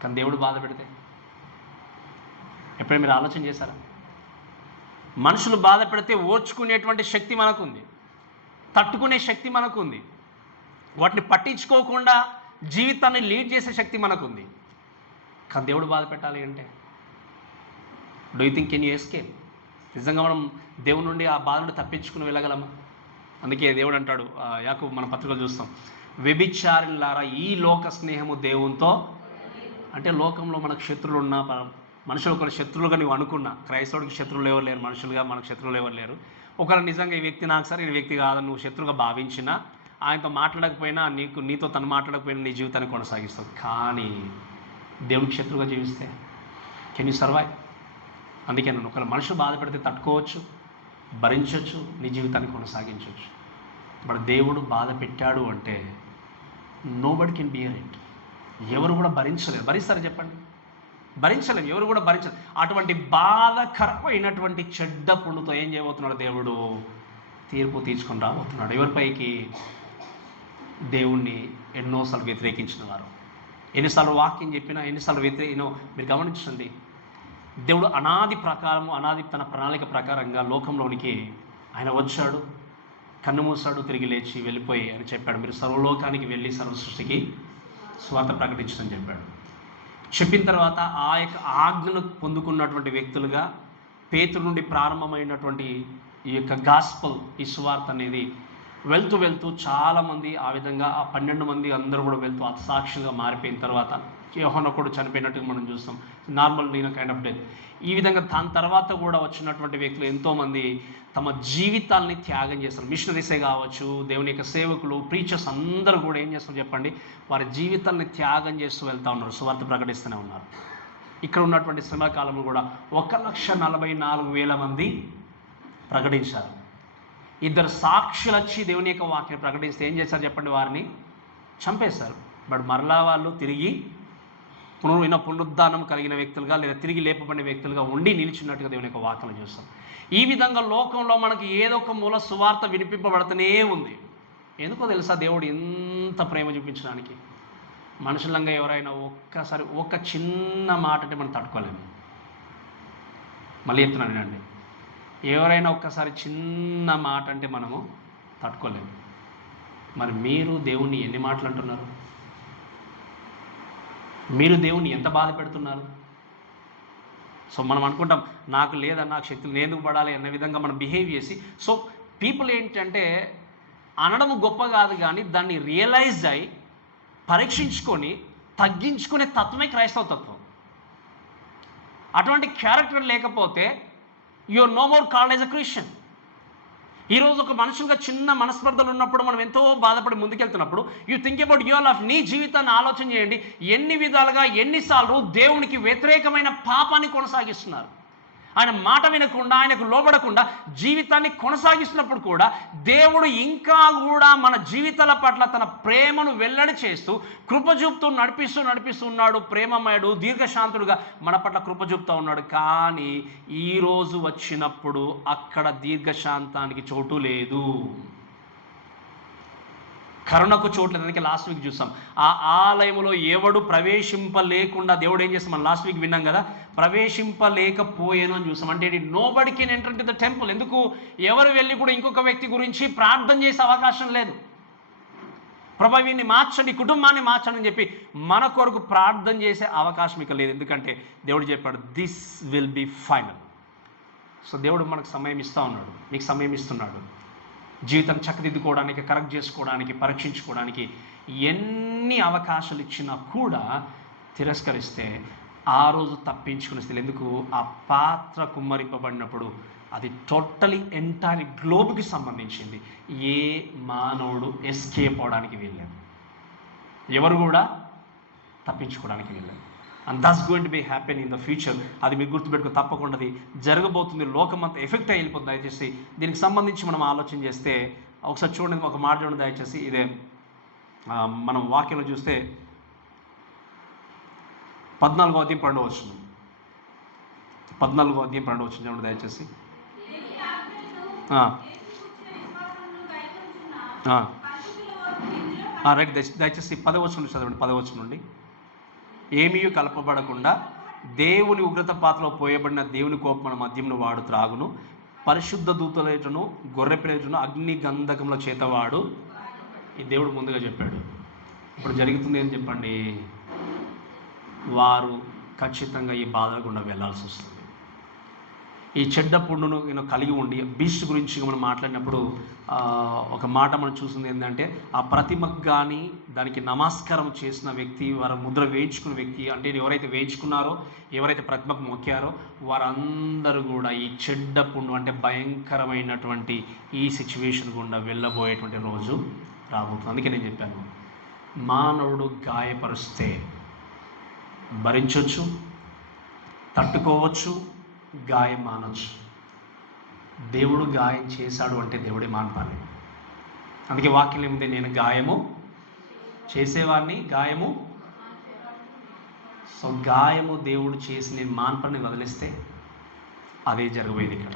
కానీ దేవుడు బాధ పెడితే ఎప్పుడైనా మీరు ఆలోచన చేశారా? మనుషులు బాధ పెడితే ఓర్చుకునేటువంటి శక్తి మనకుంది, తట్టుకునే శక్తి మనకుంది, వాటిని పట్టించుకోకుండా జీవితాన్ని లీడ్ చేసే శక్తి మనకుంది. కానీ దేవుడు బాధ పెట్టాలి అంటే do you think can you escape? నిజంగా మనం దేవుని నుండి ఆ బాధ నుండి తప్పించుకుని వెళ్ళగలమా? అందుకే దేవుడు అంటాడు, యాకోబు మన పత్రికలు చూస్తాం, వ్యభిచారులారా ఈ లోక స్నేహము దేవునితో. అంటే లోకంలో మనకు శత్రువులు ఉన్నా, మనుషులు ఒకరు శత్రువులుగా నువ్వు అనుకున్నా, క్రైస్తవుడికి శత్రువులు ఎవరు లేరు, మనుషులుగా మనకు శత్రువులు ఎవరు లేరు. ఒకరు నిజంగా ఈ వ్యక్తి నాకు సరే ఈ వ్యక్తి కాదని నువ్వు శత్రువుగా భావించినా, ఆయనతో మాట్లాడకపోయినా, నీతో తను మాట్లాడకపోయినా నీ జీవితాన్ని కొనసాగిస్తావు. కానీ దేవుడికి శత్రువుగా జీవిస్తే కెన్ యూ సర్వైవ్? అందుకే నన్ను ఒకవేళ మనుషులు బాధ పెడితే తట్టుకోవచ్చు, భరించవచ్చు, నీ జీవితాన్ని కొనసాగించవచ్చు. బట్ దేవుడు బాధ పెట్టాడు అంటే నోబడి కెన్ బియర్ ఇట్. ఎవరు కూడా భరించలేరు. భరిస్తారు చెప్పండి? భరించలేరు, ఎవరు కూడా భరించలేరు. అటువంటి బాధకరమైనటువంటి చెడ్డ పుండుతో ఏం చేయబోతున్నాడు దేవుడు? తీర్పు తీర్చుకొని రాబోతున్నాడు. ఎవరిపైకి? దేవుణ్ణి ఎన్నోసార్లు వ్యతిరేకించిన వారు. ఎన్నిసార్లు వాక్యం చెప్పినా, ఎన్నిసార్లు మీరు గమనించండి, దేవుడు అనాది తన ప్రణాళిక ప్రకారంగా లోకంలోనికి ఆయన వచ్చాడు, కన్ను మూసాడు, తిరిగి లేచి వెళ్ళిపోయి అని చెప్పాడు. మీరు సర్వలోకానికి వెళ్ళి సర్వ సృష్టికి స్వార్థ ప్రకటించని చెప్పాడు. చెప్పిన తర్వాత ఆ యొక్క ఆజ్ఞను పొందుకున్నటువంటి వ్యక్తులుగా పేతురు నుండి ప్రారంభమైనటువంటి ఈ యొక్క గాస్పల్, ఈ సువార్త అనేది వెళ్తూ వెళ్తూ చాలామంది ఆ విధంగా ఆ 12 మంది అందరూ కూడా వెళ్తూ అసాక్షులుగా మారిపోయిన తర్వాత యోహాను కూడా చనిపోయినట్టుగా మనం చూస్తాం. Normal kind of death. ఈ విధంగా దాని తర్వాత కూడా వచ్చినటువంటి వ్యక్తులు ఎంతోమంది తమ జీవితాలని త్యాగం చేస్తారు. మిషనరీసే కావచ్చు, దేవుని యొక్క సేవకులు, ప్రీచర్స్ అందరూ కూడా ఏం చేస్తారు చెప్పండి? వారి జీవితాలని త్యాగం చేస్తూ వెళ్తూ ఉన్నారు, సువార్త ప్రకటిస్తూనే ఉన్నారు. ఇక్కడ ఉన్నటువంటి శ్రమ కాలంలో కూడా 1,44,000 మంది ప్రకటించారు. 2 సాక్షులు వచ్చి దేవుని యొక్క వాక్యం ప్రకటిస్తే ఏం చేశారు చెప్పండి? వారిని చంపేశారు. బట్ మరలా వాళ్ళు తిరిగి పునరుద్ధానం కలిగిన వ్యక్తులుగా లేదా తిరిగి లేపబడిన వ్యక్తులుగా ఉండి నిలిచినట్టుగా దేవుని యొక్క వాక్యం చూస్తాం. ఈ విధంగా లోకంలో మనకి ఏదో ఒక మూల సువార్త వినిపింపబడుతూనే ఉంది. ఎందుకో తెలుసా, దేవుడు ఎంత ప్రేమ చూపించడానికి. మనుషులంగా ఎవరైనా ఒక్కసారి ఒక చిన్న మాట అంటే మనం తట్టుకోలేము. మళ్ళీ చెప్తున్నాను వినండి, ఎవరైనా ఒక్కసారి చిన్న మాట అంటే మనము తట్టుకోలేము. మరి మీరు దేవుణ్ణి ఎన్ని మాటలు అంటున్నారు? మీరు దేవుణ్ణి ఎంత బాధ పెడుతున్నారు? సో మనం అనుకుంటాం నాకు లేదన్న, నాకు శక్తులు నేను ఎందుకు పడాలి అన్న విధంగా మనం బిహేవ్ చేసి, సో పీపుల్ ఏంటంటే అనడం గొప్ప కాదు, కానీ దాన్ని రియలైజ్ అయి పరీక్షించుకొని తగ్గించుకునే తత్వమే క్రైస్తవ తత్వం. అటువంటి క్యారెక్టర్ లేకపోతే you are no more called as a Christian. ఈరోజు ఒక మనుషులుగా చిన్న మనస్పర్ధలు ఉన్నప్పుడు మనం ఎంతో బాధపడి ముందుకెళ్తున్నప్పుడు you think about your life. నీ జీవితాన్ని ఆలోచన చేయండి, ఎన్ని విధాలుగా ఎన్నిసార్లు దేవునికి వ్యతిరేకమైన పాపాన్ని కొనసాగిస్తున్నారు. ఆయన మాట వినకుండా, ఆయనకు లోబడకుండా జీవితాన్ని కొనసాగిస్తున్నప్పుడు కూడా దేవుడు ఇంకా కూడా మన జీవితాల పట్ల తన ప్రేమను వెల్లడి చేస్తూ కృప చూపుతూ నడిపిస్తూ ఉన్నాడు. ప్రేమమయుడు, దీర్ఘశాంతుడుగా మన పట్ల కృప చూపుతూ ఉన్నాడు. కానీ ఈరోజు వచ్చినప్పుడు అక్కడ దీర్ఘశాంతానికి చోటు లేదు, కరుణకు చోట్లేదు. అందుకే లాస్ట్ వీక్ చూస్తాం, ఆ ఆలయంలో ఎవడు ప్రవేశింపలేకుండా దేవుడు ఏం చేస్తాం, మనం లాస్ట్ వీక్ విన్నాం కదా, ప్రవేశింపలేకపోయాను అని చూస్తాం. అంటే nobody can enter into the temple. ఎందుకు? ఎవరు వెళ్ళి కూడా ఇంకొక వ్యక్తి గురించి ప్రార్థన చేసే అవకాశం లేదు. ప్రభు వీడిని మార్చండి, కుటుంబాన్ని మార్చండి అని చెప్పి మన కొరకు ప్రార్థన చేసే అవకాశం ఇక లేదు. ఎందుకంటే దేవుడు చెప్పాడు this will be final. So దేవుడు మనకు సమయం ఇస్తూ ఉన్నాడు, మీకు సమయం ఇస్తున్నాడు. జీవితం చక్కదిద్దుకోవడానికి, కరెక్ట్ చేసుకోవడానికి, పరీక్షించుకోవడానికి ఎన్ని అవకాశాలు ఇచ్చినా కూడా తిరస్కరిస్తే ఆ రోజు తప్పించుకునే స్థితి. ఎందుకు? ఆ పాత్ర కుమ్మరింపబడినప్పుడు అది టోటలీ ఎంటైర్ గ్లోబ్కి సంబంధించింది. ఏ మానవుడు ఎస్కేప్ అవడానికి వీల్లేదు, ఎవరు కూడా తప్పించుకోవడానికి వీల్లేదు. And that's going to be happen in the future. అది మీరు గుర్తుపెట్టుకో, తప్పకుండా అది జరగబోతుంది. లోకం అంతా ఎఫెక్ట్ అయిపోతుంది. దయచేసి దీనికి సంబంధించి మనం ఆలోచన చేస్తే ఒకసారి చూడండి, ఒక మాట చూడండి దయచేసి. ఇదే మనం వాక్యంలో చూస్తే 14వ అధ్యాయం 12వ వచనం, 14వ అధ్యాయం 12వ వచనం చూడండి దయచేసి. రైట్, దయచేసి 10వ వచనం చదవండి. 10వ వచనం నుండి, ఏమీ కలపబడకుండా దేవుని ఉగ్రత పాత్రలో పోయబడిన దేవుని కోపం మద్యమును వాడు త్రాగును, పరిశుద్ధ దూతలేటను గొర్రెపిల్లలను అగ్ని గంధకముల చేతవాడు. ఈ దేవుడు ముందుగా చెప్పాడు. ఇప్పుడు జరుగుతుంది ఏం చెప్పండి, వారు ఖచ్చితంగా ఈ బాధల గుండా వెళ్ళాల్సి వస్తుంది. ఈ చెడ్డ పుండును కలిగి ఉండి బీస్ట్ గురించి మనం మాట్లాడినప్పుడు ఒక మాట మనం చూసింది ఏంటంటే, ఆ ప్రతిమకు కానీ దానికి నమస్కారం చేసిన వ్యక్తి, వారు ముద్ర వేయించుకున్న వ్యక్తి, అంటే ఎవరైతే వేయించుకున్నారో, ఎవరైతే ప్రతిమకు మొక్కారో వారందరూ కూడా ఈ చెడ్డ పుండు అంటే భయంకరమైనటువంటి ఈ సిచ్యువేషన్ గుండా వెళ్ళబోయేటువంటి రోజు రాబోతుంది. అందుకే నేను చెప్పాను, మానవుడు గాయపరిస్తే భరించవచ్చు, తట్టుకోవచ్చు, గాయం మానవచ్చు. దేవుడు గాయం చేశాడు అంటే దేవుడే మానపాలి. అందుకే వాక్యం ఏముంది, నేను గాయము చేసేవాడిని, గాయము. సో గాయము దేవుడు చేసి నేను మాన్పని వదిలేస్తే అదే జరగబోయేది. ఇక్కడ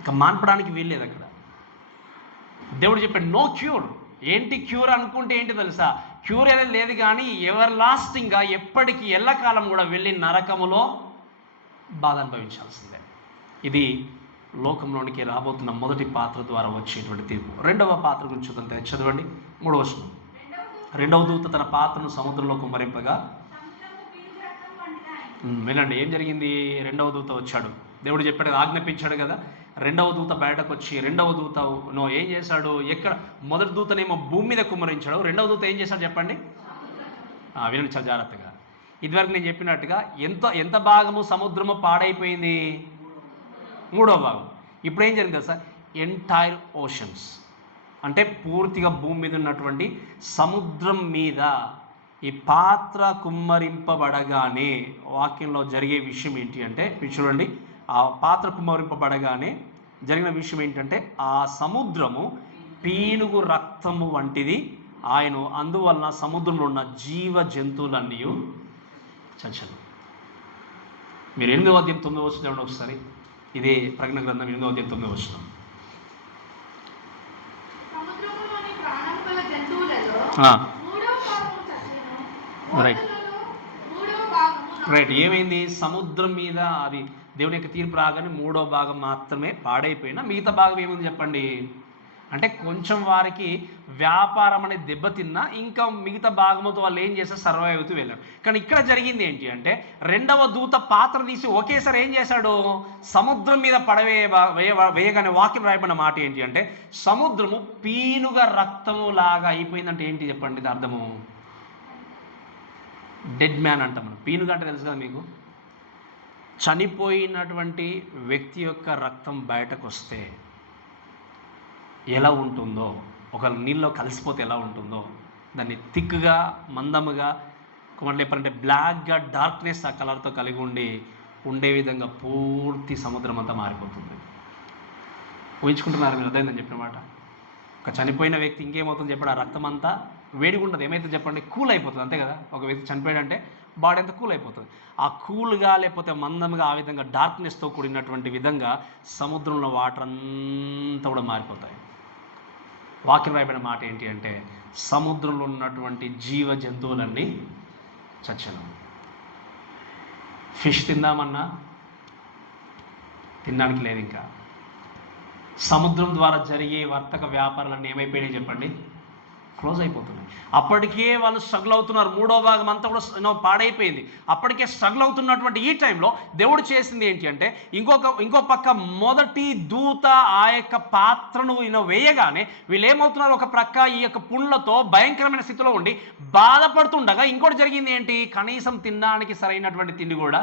ఇక మాన్పడానికి వీల్లేదు. అక్కడ దేవుడు చెప్పాడు నో క్యూర్. ఏంటి క్యూర్ అనుకుంటే ఏంటి తెలుసా, క్యూర్ అనేది లేదు, కానీ ఎవర్ లాస్టింగ్గా ఎప్పటికీ ఎల్లకాలం కూడా వెళ్ళి నరకములో బాధ అనుభవించాల్సిందే. ఇది లోకంలోనికి రాబోతున్న మొదటి పాత్ర ద్వారా వచ్చేటువంటి తీర్పు. రెండవ పాత్ర గురించి చూద్దాం, చదవండి 3వ వచనం. రెండవ దూత తన పాత్రను సముద్రంలో కుమ్మరింపగా, వినండి ఏం జరిగింది. రెండవ దూత వచ్చాడు, దేవుడు చెప్పాడు, ఆజ్ఞాపించాడు కదా. రెండవ దూత బయటకు వచ్చి, రెండవ దూత ఏం చేశాడు, ఎక్కడ మొదటి దూతనేమో భూమి మీద కుమ్మరించాడు, రెండవ దూత ఏం చేశాడు చెప్పండి. వినండి చాలా జాగ్రత్తగా. ఇదివరకు నేను చెప్పినట్టుగా ఎంత భాగము సముద్రము పాడైపోయింది, 3వ భాగం. ఇప్పుడు ఏం జరిగింది సార్, ఎంటైర్ ఓషన్స్ అంటే పూర్తిగా భూమి మీద ఉన్నటువంటి సముద్రం మీద ఈ పాత్ర కుమ్మరింపబడగానే వాక్యంలో జరిగే విషయం ఏంటి అంటే, చూడండి, ఆ పాత్ర కుమ్మరింపబడగానే జరిగిన విషయం ఏంటంటే, ఆ సముద్రము పీనుగు రక్తము వంటిది ఆయన, అందువలన సముద్రంలో ఉన్న జీవ జంతువులన్నీ చర్చలు. మీరు 8వ అధ్యాయం 9వ వచనం చూడండి ఒకసారి. ఇదే ప్రకటన గ్రంథం 8వ అధ్యాయం 9వ వచనం. రైట్. ఏమైంది? సముద్రం మీద అది దేవుని యొక్క తీర్పు రాగానే 3వ భాగం మాత్రమే పాడైపోయినా మిగతా భాగం ఏముంది చెప్పండి? అంటే కొంచెం వారికి వ్యాపారం అనేది దెబ్బతిన్నా ఇంకా మిగతా భాగంతో వాళ్ళు ఏం చేస్తారు? సర్వైవ్ అవుతూ వెళ్ళారు. కానీ ఇక్కడ జరిగింది ఏంటి అంటే, 2వ దూత పాత్ర తీసి ఒకేసారి ఏం చేశాడు? సముద్రం మీద వేయగానే వాక్యం రాయబడిన మాట ఏంటి అంటే, సముద్రము పీనుగా రక్తము లాగా అయిపోయిందంటే ఏంటి చెప్పండి? ఇది అర్థము డెడ్ మ్యాన్ అంటాం మనం. పీనుగా అంటే తెలుసు కదా మీకు? చనిపోయినటువంటి వ్యక్తి యొక్క రక్తం బయటకు వస్తే ఎలా ఉంటుందో, ఒక నీళ్ళలో కలిసిపోతే ఎలా ఉంటుందో, దాన్ని థిక్గా మందముగా లేకపోతే బ్లాక్గా డార్క్నెస్ ఆ కలర్తో కలిగి ఉండే విధంగా పూర్తి సముద్రం అంతా మారిపోతుంది. ఊహించుకుంటున్నారు మీరు? అర్థమైందని చెప్పిన మాట. ఒక చనిపోయిన వ్యక్తి ఇంకేమవుతుంది చెప్పండి? ఆ రక్తం అంతా వేడిగా ఉండదు, ఏమైతే చెప్పండి? కూల్ అయిపోతుంది, అంతే కదా? ఒక వ్యక్తి చనిపోయాడంటే బాడీ అంతా కూల్ అయిపోతుంది. ఆ కూల్గా లేకపోతే మందంగా ఆ విధంగా డార్క్నెస్తో కూడినటువంటి విధంగా సముద్రంలో వాటర్ అంతా కూడా మారిపోతాయి. వాక్యం రాయబడిన మాట ఏంటి అంటే, సముద్రంలో ఉన్నటువంటి జీవ జంతువులన్నీ చచ్చను. ఫిష్ తిందామన్నా తినడానికి లేదు. ఇంకా సముద్రం ద్వారా జరిగే వర్తక వ్యాపారాలన్నీ ఏమైపోయినాయి చెప్పండి? క్లోజ్ అయిపోతున్నాయి. అప్పటికే వాళ్ళు స్ట్రగుల్ అవుతున్నారు. 3వ భాగం అంతా కూడా పాడైపోయింది. అప్పటికే స్ట్రగుల్ అవుతున్నటువంటి ఈ టైంలో దేవుడు చేసింది ఏంటి అంటే, ఇంకో పక్క మొదటి దూత ఆ యొక్క పాత్రను వేయగానే వీళ్ళు ఏమవుతున్నారు? ఒక ప్రక్క ఈ యొక్క పుండ్లతో భయంకరమైన స్థితిలో ఉండి బాధపడుతుండగా ఇంకోటి జరిగింది ఏంటి? కనీసం తినడానికి సరైనటువంటి తిండి కూడా.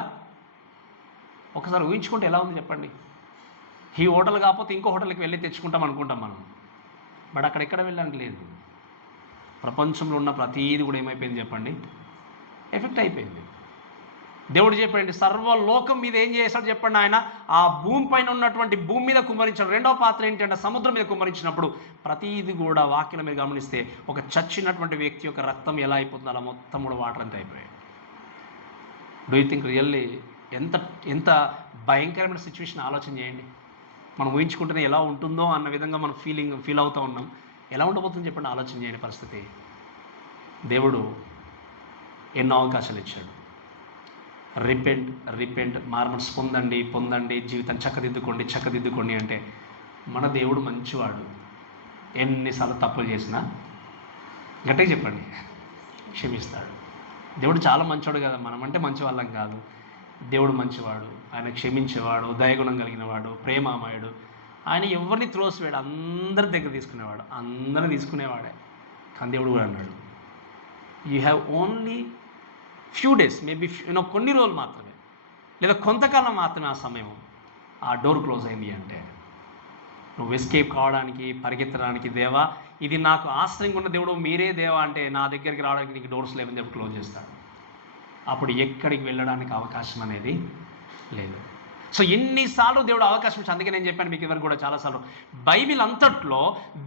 ఒకసారి ఊహించుకుంటే ఎలా ఉంది చెప్పండి? ఈ హోటల్ కాకపోతే ఇంకో హోటల్కి వెళ్ళి తెచ్చుకుంటాం అనుకుంటాం మనం, బట్ అక్కడ ఎక్కడ వెళ్ళడానికి లేదు. ప్రపంచంలో ఉన్న ప్రతీది కూడా ఏమైపోయింది చెప్పండి? ఎఫెక్ట్ అయిపోయింది. దేవుడు చెప్పండి, సర్వలోకం మీద ఏం చేశాడు చెప్పండి? ఆయన ఆ భూమి పైన ఉన్నటువంటి భూమి మీద కుమ్మరించాడు. 2వ పాత్ర ఏంటంటే సముద్రం మీద కుమ్మరించినప్పుడు ప్రతీది కూడా వాక్యం మీద గమనిస్తే ఒక చచ్చినటువంటి వ్యక్తి యొక్క రక్తం ఎలా అయిపోతుందో అలా మొత్తం కూడా వాటర్ అంతా అయిపోయాయి. డూ యూ థింక్ రియల్లీ ఎంత భయంకరమైన సిచ్యువేషన్ ఆలోచన చేయండి. మనం ఊహించుకుంటేనే ఎలా ఉంటుందో అన్న విధంగా మనం ఫీల్ అవుతూ ఉన్నాం. ఎలా ఉండబోతుందని చెప్పండి? ఆలోచన చేయని పరిస్థితి. దేవుడు ఎన్నో అవకాశాలు ఇచ్చాడు. రిపెంట్ మార్మన్స్ పొందండి, జీవితం చక్కదిద్దుకోండి అంటే మన దేవుడు మంచివాడు. ఎన్నిసార్లు తప్పులు చేసినా గట్టిగా చెప్పండి క్షమిస్తాడు. దేవుడు చాలా మంచివాడు కదా, మనమంటే మంచి వాళ్ళం కాదు. దేవుడు మంచివాడు, ఆయన క్షమించేవాడు, దయగుణం కలిగినవాడు, ప్రేమామయుడు. ఆయన ఎవరిని త్రోసివేడు, అందరి దగ్గర తీసుకునేవాడు, అందరిని తీసుకునేవాడే. కానీ దేవుడు కూడా అన్నాడు, you have only few days, maybe కొన్ని రోజులు మాత్రమే లేదా కొంతకాలం మాత్రమే ఆ సమయం, ఆ డోర్ క్లోజ్ అయింది అంటే నువ్వు ఎస్కేప్ కావడానికి పరిగెత్తడానికి, దేవా ఇది నాకు ఆశ్రయంగా ఉన్న దేవుడు మీరే దేవా అంటే నా దగ్గరికి రావడానికి నీకు డోర్స్ లేవని చెప్పి క్లోజ్ చేస్తాడు. అప్పుడు ఎక్కడికి వెళ్ళడానికి అవకాశం అనేది లేదు. సో ఎన్నిసార్లు దేవుడు అవకాశం ఇచ్చి, అందుకే నేను చెప్పాను మీకు ఎవరు కూడా చాలాసార్లు, బైబిల్ అంతట్లో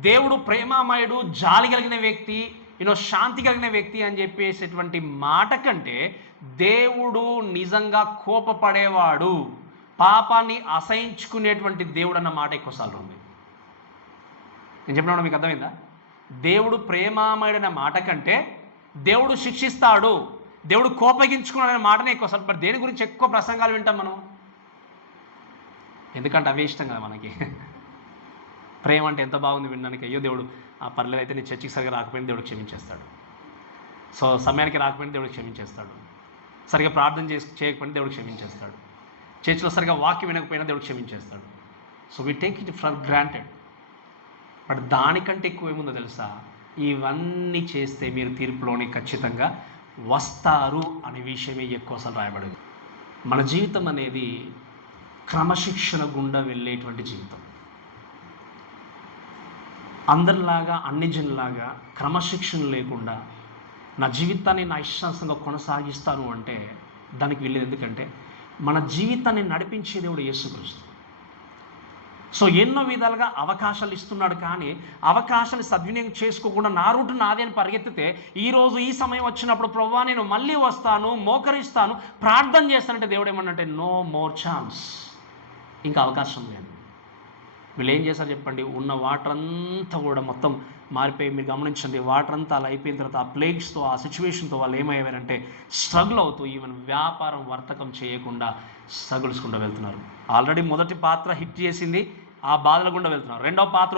దేవుడు ప్రేమామయుడు, జాలి కలిగిన వ్యక్తి, శాంతి కలిగిన వ్యక్తి అని చెప్పేసేటువంటి మాట కంటే దేవుడు నిజంగా కోపపడేవాడు, పాపాన్ని అసహించుకునేటువంటి దేవుడు అన్న మాట ఎక్కువసార్లు ఉంది. నేను చెప్పిన మీకు అర్థమైందా? దేవుడు ప్రేమామయుడైన మాట కంటే దేవుడు శిక్షిస్తాడు, దేవుడు కోపగించుకున్నాడనే మాటనే ఎక్కువసార్లు. మరి దేని గురించి ఎక్కువ ప్రసంగాలు వింటాం మనం? ఎందుకంటే అవే ఇష్టం కదా మనకి. ప్రేమ అంటే ఎంత బాగుంది వినడానికి. అయ్యో దేవుడు పర్లేదు అయితే నీ చర్చికి సరిగా రాకపోయినా దేవుడు క్షమించేస్తాడు. సో సమయానికి రాకపోయినా దేవుడు క్షమించేస్తాడు. సరిగా ప్రార్థన చేయకపోయినా దేవుడు క్షమించేస్తాడు. చర్చిలో సరిగా వాక్యం వినకపోయినా దేవుడు క్షమించేస్తాడు. So we take it for granted. But దానికంటే ఎక్కువ ఏముందో తెలుసా? ఇవన్నీ చేస్తే మీరు తీర్పులోని ఖచ్చితంగా వస్తారు అనే విషయమే ఎక్కువసార్లు రాయబడింది. మన జీవితం అనేది క్రమశిక్షణ గుండా వెళ్ళేటువంటి జీవితం. అందరిలాగా అన్ని జనులాగా క్రమశిక్షణ లేకుండా నా జీవితాన్ని నా ఇష్టానుసారంగా కొనసాగిస్తాను అంటే దానికి వెళ్ళేది. ఎందుకంటే మన జీవితాన్ని నడిపించే దేవుడు యేసుక్రీస్తు. సో ఎన్నో విధాలుగా అవకాశాలు ఇస్తున్నాడు, కానీ అవకాశాలు సద్వినియోగం చేసుకోకుండా నా రూటు నాదే అని పరిగెత్తితే ఈరోజు ఈ సమయం వచ్చినప్పుడు ప్రభువా నేను మళ్ళీ వస్తాను, మోకరిస్తాను, ప్రార్థన చేస్తానంటే దేవుడు ఏమన్నంటే నో మోర్ ఛాన్స్, ఇంకా అవకాశం లేదు. వీళ్ళు ఏం చేశారు చెప్పండి? ఉన్న వాటర్ అంతా కూడా మొత్తం మారిపోయి, మీరు గమనించండి, వాటర్ అంతా అలా అయిపోయిన తర్వాత ఆ ప్లేగ్స్తో, ఆ సిచ్యువేషన్తో వాళ్ళు ఏమయ్యారంటే స్ట్రగుల్ అవుతూ ఈవెన్ వ్యాపారం వర్తకం చేయకుండా స్ట్రగుల్స్కుండా వెళ్తున్నారు. ఆల్రెడీ మొదటి పాత్ర హిట్ చేసింది, ఆ బాధల గుండా వెళ్తున్నారు. రెండవ పాత్ర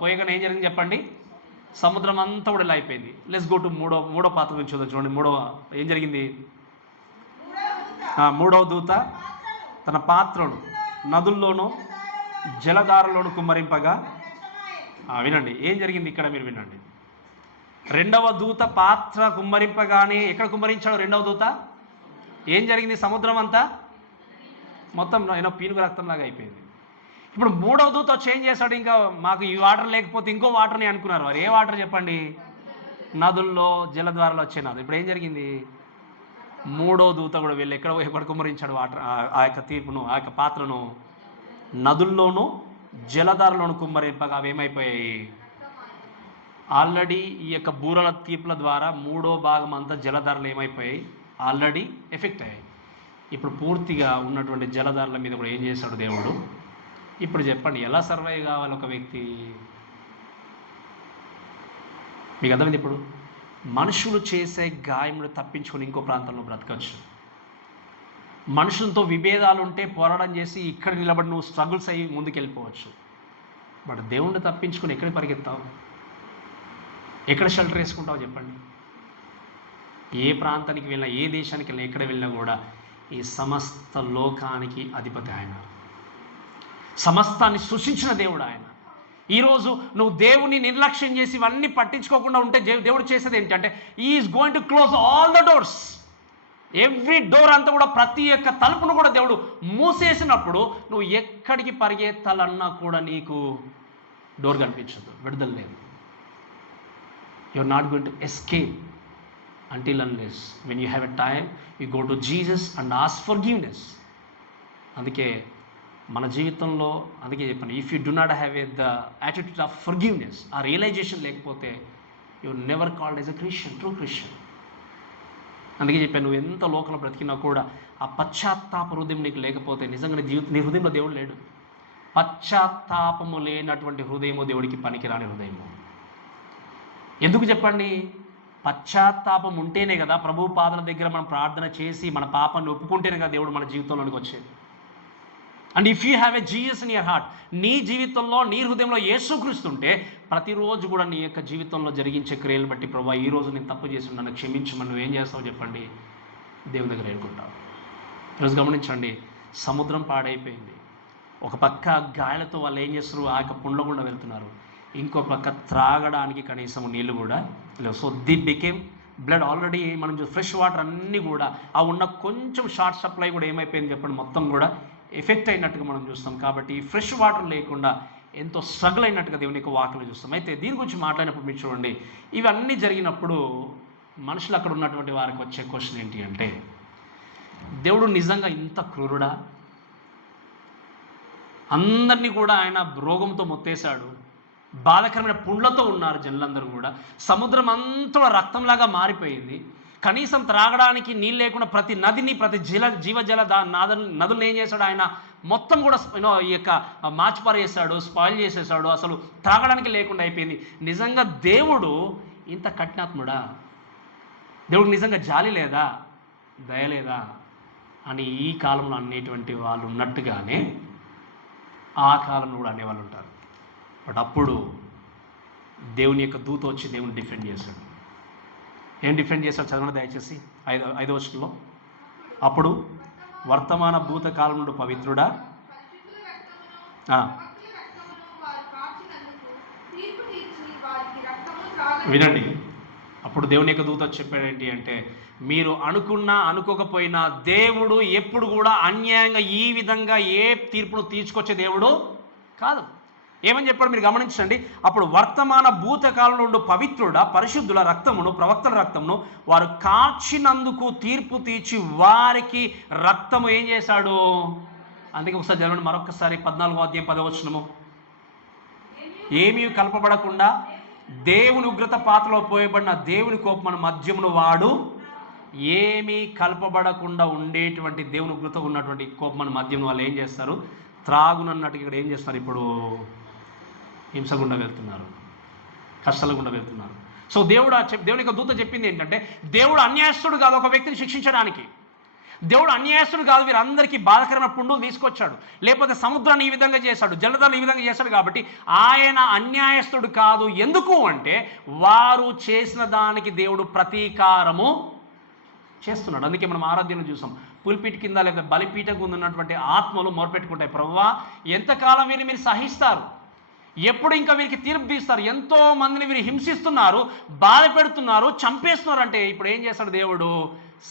పోయగానే ఏం జరిగింది చెప్పండి? సముద్రం అంతా కూడా ఇలా అయిపోయింది. లెట్స్ గో టు మూడో పాత్ర గురించి చూడండి. ఏం జరిగింది? మూడవ దూత తన పాత్రను నదుల్లోనూ జలధారలోను కుమ్మరింపగా, వినండి ఏం జరిగింది ఇక్కడ, మీరు వినండి. రెండవ దూత పాత్ర కుమ్మరింపగానే ఎక్కడ కుమ్మరించాడు రెండవ దూత? ఏం జరిగింది? సముద్రం అంతా మొత్తం పీనుగు రక్తంలాగా అయిపోయింది. ఇప్పుడు మూడవ దూత చేంజ్ చేశాడు. ఇంకా మాకు ఈ వాటర్ లేకపోతే ఇంకో వాటర్ని అనుకున్నారు వారు. ఏ వాటర్ చెప్పండి? నదుల్లో జలద్వారాలు వచ్చే నది. ఇప్పుడు ఏం జరిగింది? మూడో దూత కూడా వీళ్ళు ఎక్కడ కుమ్మరించాడు వాటర్, ఆ యొక్క తీర్పును, ఆ యొక్క పాత్రను నదుల్లోనూ జలధారలోను కుమ్మరింపగా అవి ఏమైపోయాయి? ఆల్రెడీ ఈ యొక్క బూరల తీర్పుల ద్వారా మూడో భాగం అంతా జలధారలు ఏమైపోయాయి? ఆల్రెడీ ఎఫెక్ట్ అయ్యాయి. ఇప్పుడు పూర్తిగా ఉన్నటువంటి జలధారల మీద కూడా ఏం చేశాడు దేవుడు? ఇప్పుడు చెప్పండి, ఎలా సర్వైవ్ కావాలి ఒక వ్యక్తి? మీకు అర్థమైంది? ఇప్పుడు మనుషులు చేసే గాయములు తప్పించుకొని ఇంకో ప్రాంతంలో బ్రతకచ్చు. మనుషులతో విభేదాలు ఉంటే పోరాటం చేసి ఇక్కడ నిలబడి నువ్వు స్ట్రగుల్స్ అయ్యి ముందుకు వెళ్ళిపోవచ్చు. బట్ దేవుణ్ణి తప్పించుకొని ఎక్కడికి పరిగెత్తావు? ఎక్కడ షెల్టర్ వేసుకుంటావు చెప్పండి? ఏ ప్రాంతానికి వెళ్ళినా, ఏ దేశానికి వెళ్ళినా, ఎక్కడ వెళ్ళినా కూడా ఈ సమస్త లోకానికి అధిపతి ఆయన. సమస్తాన్ని సృష్టించిన దేవుడు ఆయన. ఈరోజు నువ్వు దేవుని నిర్లక్ష్యం చేసి ఇవన్నీ పట్టించుకోకుండా ఉంటే దేవుడు చేసేది ఏంటంటే is going to close all the doors. Every door అంతా కూడా, ప్రతి ఒక్క తలుపును కూడా దేవుడు మూసేసినప్పుడు నువ్వు ఎక్కడికి పరిగెత్తాలన్నా కూడా నీకు డోర్ కనిపించదు, విడుదల లేదు. You are not going to escape until unless when you have a time you go to Jesus and ask forgiveness. అందుకే మన జీవితంలో అందుకే చెప్పాను, if you do not have the attitude of forgiveness, ఆ రియలైజేషన్ లేకపోతే you never called as a Christian, true Christian. అందుకే చెప్పాను, నువ్వు ఎంత లోకంలో బ్రతికినా కూడా ఆ పశ్చాత్తాప హృదయం నీకు లేకపోతే నిజంగా నీ హృదయంలో దేవుడు లేడు. పశ్చాత్తాపము లేనటువంటి హృదయము దేవుడికి పనికిరాని హృదయము. ఎందుకు చెప్పండి? పశ్చాత్తాపం ఉంటేనే కదా ప్రభు పాదల దగ్గర మనం ప్రార్థన చేసి మన పాపాన్ని ఒప్పుకుంటేనే కదా దేవుడు మన జీవితంలోనికి వచ్చేది. And if you have a Jesus in your heart, నీ జీవితంలో, నీ హృదయంలో యేసుక్రీస్తు ఉంటే ప్రతిరోజు కూడా నీ యొక్క జీవితంలో జరిగించే క్రియలను బట్టి ప్రభు ఈరోజు నేను తప్పు చేసి నన్ను క్షమించమని నువ్వేం చేస్తావు చెప్పండి? దేవుని దగ్గర ఏడుకుంటావు. ఈరోజు గమనించండి, సముద్రం పాడైపోయింది. ఒక పక్క గాయాలతో వాళ్ళు ఏం చేస్తారు? ఆ యొక్క పుండ్ల గుండా వెళ్తున్నారు. ఇంకో పక్క త్రాగడానికి కనీసం నీళ్ళు కూడా లేవు. So the became blood. Already మనం ఫ్రెష్ వాటర్ అన్నీ కూడా ఆ ఉన్న కొంచెం షార్ట్ సప్లై కూడా ఏమైపోయింది చెప్పండి? మొత్తం కూడా ఎఫెక్ట్ అయినట్టుగా మనం చూస్తాం. కాబట్టి ఫ్రెష్ వాటర్ లేకుండా ఎంతో స్ట్రగుల్ అయినట్టుగా దేవుని యొక్క వాక్యలు చూస్తాం. అయితే దీని గురించి మాట్లాడినప్పుడు మీరు చూడండి, ఇవన్నీ జరిగినప్పుడు మనుషులు అక్కడ ఉన్నటువంటి వారికి వచ్చే క్వశ్చన్ ఏంటి అంటే, దేవుడు నిజంగా ఇంత క్రూరుడా? అందరినీ కూడా ఆయన రోగంతో మొత్తేశాడు, బాధకరమైన పుండ్లతో ఉన్నారు జనులందరూ కూడా, సముద్రం అంతా రక్తంలాగా మారిపోయింది, కనీసం త్రాగడానికి నీళ్ళు లేకుండా ప్రతి నదిని, ప్రతి జీవజల నదులను ఏం చేశాడు ఆయన? మొత్తం కూడా ఈ యొక్క మార్చిపారేసాడు, స్పాయిల్ చేసేసాడు, అసలు త్రాగడానికి లేకుండా అయిపోయింది. నిజంగా దేవుడు ఇంత కఠినాత్ముడా? దేవుడికి నిజంగా జాలి లేదా, దయ లేదా అని ఈ కాలంలో అనేటువంటి వాళ్ళు ఉన్నట్టుగానే ఆ కాలంలో కూడా అనేవాళ్ళు ఉంటారు. బట్ అప్పుడు దేవుని యొక్క దూత వచ్చి దేవుని డిఫెండ్ చేశాడు. ఏం డిఫెండ్ చేశాడు చదవండి దయచేసి 5వ వచనంలో. అప్పుడు వర్తమాన భూతకాలం నుండి పవిత్రుడా, వినండి, అప్పుడు దేవుని యొక్క దూత చెప్పాడు ఏంటి అంటే, మీరు అనుకున్నా అనుకోకపోయినా దేవుడు ఎప్పుడు కూడా అన్యాయంగా ఈ విధంగా ఏ తీర్పును తీసుకొచ్చే దేవుడు కాదు. ఏమని చెప్పాడు మీరు గమనించండి. అప్పుడు వర్తమాన భూతకాలం నుండి పవిత్రుడ పరిశుద్ధుల రక్తమును, ప్రవక్తల రక్తమును వారు కాచినందుకు తీర్పు తీర్చి వారికి రక్తము ఏం చేశాడు? అందుకే ఒకసారి చదవండి మరొకసారి 14వ అధ్యాయం 10వ వచనము. ఏమీ కలపబడకుండా దేవుని ఉగ్రత పాత్రలో పోయబడిన దేవుని కోపమైన మద్యమును వాడు, ఏమీ కలపబడకుండా ఉండేటువంటి దేవుని ఉగ్రత ఉన్నటువంటి కోపమైన మద్యమును వాళ్ళు ఏం చేస్తారు? త్రాగునన్నట్టుగా ఇక్కడ ఏం చేస్తారు? ఇప్పుడు హింస గుండా వెళ్తున్నారు, కష్టాల గుండా వెళ్తున్నారు. సో దేవుని యొక్క దూత చెప్పింది ఏంటంటే, దేవుడు అన్యాయస్తుడు కాదు ఒక వ్యక్తిని శిక్షించడానికి. దేవుడు అన్యాయస్తుడు కాదు, వీరందరికీ బాధకరమైన పుండులు తీసుకొచ్చాడు, లేకపోతే సముద్రాన్ని ఈ విధంగా చేశాడు, జలధాన్ని ఈ విధంగా చేశాడు. కాబట్టి ఆయన అన్యాయస్తుడు కాదు. ఎందుకు అంటే వారు చేసిన దానికి దేవుడు ప్రతీకారము చేస్తున్నాడు. అందుకే మనం ఆరాధ్యను చూసాం. పులిపీట కింద లేదా బలిపీఠ కింద ఉన్నటువంటి ఆత్మలు మొరపెట్టుకుంటాయి, ప్రభువా ఎంతకాలం వీరిని మీరు సహిస్తారు, ఎప్పుడు ఇంకా వీరికి తీర్పు తీస్తారు, ఎంతో మందిని వీరు హింసిస్తున్నారు, బాధ పెడుతున్నారు, చంపేస్తున్నారు. అంటే ఇప్పుడు ఏం చేస్తాడు దేవుడు?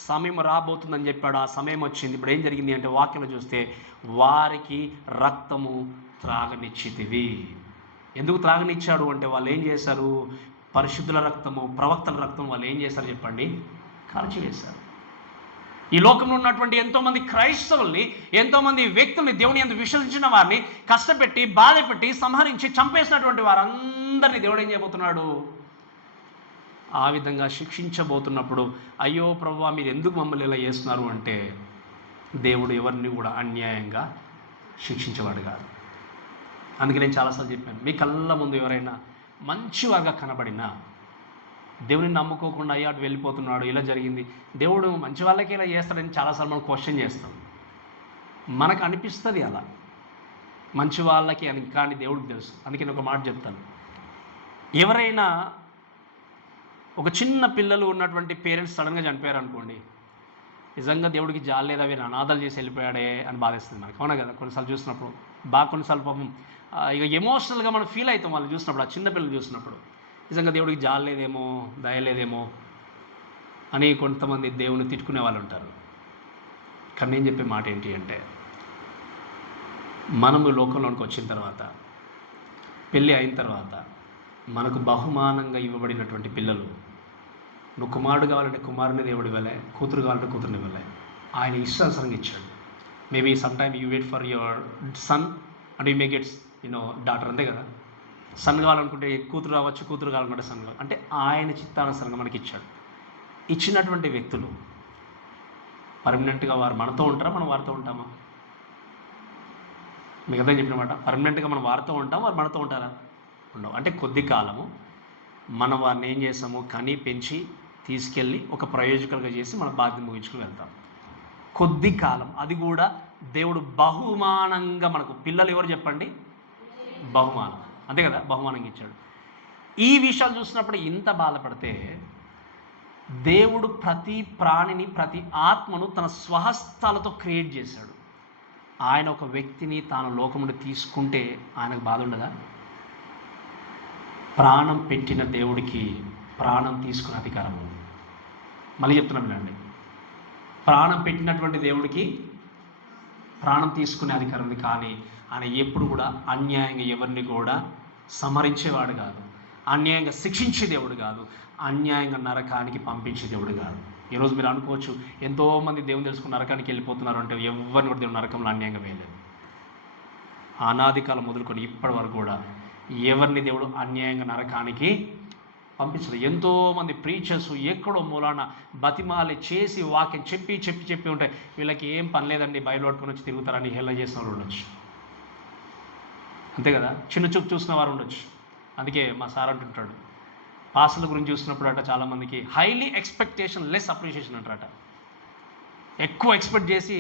సమయం రాబోతుందని చెప్పాడు. ఆ సమయం వచ్చింది. ఇప్పుడు ఏం జరిగింది అంటే వాక్యంలో చూస్తే, వారికి రక్తము త్రాగనిచ్చితివి. ఎందుకు త్రాగనిచ్చాడు అంటే వాళ్ళు ఏం చేశారు? పరిశుద్ధుల రక్తము, ప్రవక్తల రక్తం వాళ్ళు ఏం చేశారు చెప్పండి? కాల్చివేశారు. ఈ లోకంలో ఉన్నటువంటి ఎంతోమంది క్రైస్తవుల్ని, ఎంతోమంది వ్యక్తుల్ని, దేవుని యందు విశ్వసించిన వారిని కష్టపెట్టి, బాధపెట్టి, సంహరించి చంపేసినటువంటి వారందరినీ దేవుడు ఏం చేయబోతున్నాడు? ఆ విధంగా శిక్షించబోతున్నప్పుడు, అయ్యో ప్రభువా మీరు ఎందుకు మమ్మల్ని ఇలా చేస్తున్నారు అంటే, దేవుడు ఎవరిని కూడా అన్యాయంగా శిక్షించేవాడు కాదు. అందుకే నేను చాలాసార్లు చెప్పాను, మీ కళ్ళ ముందు ఎవరైనా మంచివాగా కనబడినా, దేవుని నమ్ముకోకుండా అయ్యా అటు వెళ్ళిపోతున్నాడు, ఇలా జరిగింది, దేవుడు మంచి వాళ్ళకి ఇలా చేస్తాడని చాలాసార్లు మనం క్వశ్చన్ చేస్తాం. మనకు అనిపిస్తుంది అలా మంచి వాళ్ళకి అని, కానీ దేవుడికి తెలుసు. అందుకే నేను ఒక మాట చెప్తాను. ఎవరైనా ఒక చిన్న పిల్లలు ఉన్నటువంటి పేరెంట్స్ సడన్గా చనిపోయారు అనుకోండి, నిజంగా దేవుడికి జాలి లేదా, వీరు అనాథాలు చేసి వెళ్ళిపోయాడే అని బాధేస్తుంది మనకి, అవునా కదా? కొన్నిసార్లు చూసినప్పుడు కొన్నిసార్లు పాపం ఇక ఎమోషనల్గా మనం ఫీల్ అవుతాం వాళ్ళు చూసినప్పుడు, ఆ చిన్న పిల్లలు చూసినప్పుడు. నిజంగా దేవుడికి జాలి లేదేమో, దయ లేదేమో అని కొంతమంది దేవుని తిట్టుకునే వాళ్ళు ఉంటారు. కానీ నేను చెప్పే మాట ఏంటి అంటే, మనము లోకంలోనికి వచ్చిన తర్వాత, పెళ్ళి అయిన తర్వాత మనకు బహుమానంగా ఇవ్వబడినటువంటి పిల్లలు, నువ్వు కుమారుడు కావాలంటే కుమారుని దేవుడు ఇవ్వలే, కూతురు కావాలంటే కూతురుని ఇవ్వలే, ఆయన ఇష్టానుసరంగా ఇచ్చాడు. Maybe some time you wait for your son and you may gets daughter, అంతే కదా? సన్ కావాలనుకుంటే కూతురు రావచ్చు, కూతురు కావాలనుకుంటే సన్ కావాలి, అంటే ఆయన చిత్తానుసరంగా మనకి ఇచ్చాడు. ఇచ్చినటువంటి వ్యక్తులు పర్మనెంట్గా వారు మనతో ఉంటారా, మనం వారితో ఉంటామా? మిగతా చెప్పినమాట, పర్మనెంట్గా మనం వారితో ఉంటాం, వారు మనతో ఉంటారా? ఉండవు. అంటే కొద్ది కాలము మనం వారిని ఏం చేసాము? కని పెంచి తీసుకెళ్ళి ఒక ప్రయోజకులుగా చేసి మన బాధ్యత ముగించుకుని వెళ్తాం. కొద్ది కాలం, అది కూడా దేవుడు బహుమానంగా మనకు. పిల్లలు ఎవరు చెప్పండి? బహుమానం, అంతే కదా? బహుమానంగా ఇచ్చాడు. ఈ విషయాలు చూసినప్పుడు ఇంత బాధపడితే, దేవుడు ప్రతి ప్రాణిని, ప్రతి ఆత్మను తన స్వహస్తాలతో క్రియేట్ చేశాడు. ఆయన ఒక వ్యక్తిని తాను లోకం నుండి తీసుకుంటే ఆయనకు బాధ ఉండదా? ప్రాణం పెట్టిన దేవుడికి ప్రాణం తీసుకునే అధికారం ఉంది. మళ్ళీ చెప్తున్నాం వినండి, ప్రాణం పెట్టినటువంటి దేవుడికి ప్రాణం తీసుకునే అధికారం ఉంది. కానీ ఆయన ఎప్పుడు కూడా అన్యాయంగా ఎవరిని కూడా సంహరించేవాడు కాదు, అన్యాయంగా శిక్షించే దేవుడు కాదు, అన్యాయంగా నరకానికి పంపించే దేవుడు కాదు. ఈరోజు మీరు అనుకోవచ్చు, ఎంతోమంది దేవుని తెలుసుకుని నరకానికి వెళ్ళిపోతున్నారు అంటే, ఎవరిని కూడా దేవుడు నరకంలో అన్యాయంగా వేయలేదు. అనాది కాలం మొదలుకొని ఇప్పటి వరకు కూడా ఎవరిని దేవుడు అన్యాయంగా నరకానికి పంపించలేదు. ఎంతోమంది ప్రీచర్స్ ఎక్కడో మూలాన బతిమాలి చేసి వాక్యం చెప్పి ఉంటే, వీళ్ళకి ఏం పని లేదండి, బయలు పట్టుకొని వచ్చి తిరుగుతారని హేళన చేసిన వాళ్ళు ఉండొచ్చు, అంతే కదా? చిన్న చూపు చూసిన వారు ఉండొచ్చు. అందుకే మా సార్ అంటుంటాడు, పాస్టర్ల గురించి చూసినప్పుడు అట చాలామందికి హైలీ ఎక్స్పెక్టేషన్ లెస్ అప్రిషియేషన్ అంటారట. ఎక్కువ ఎక్స్పెక్ట్ చేసి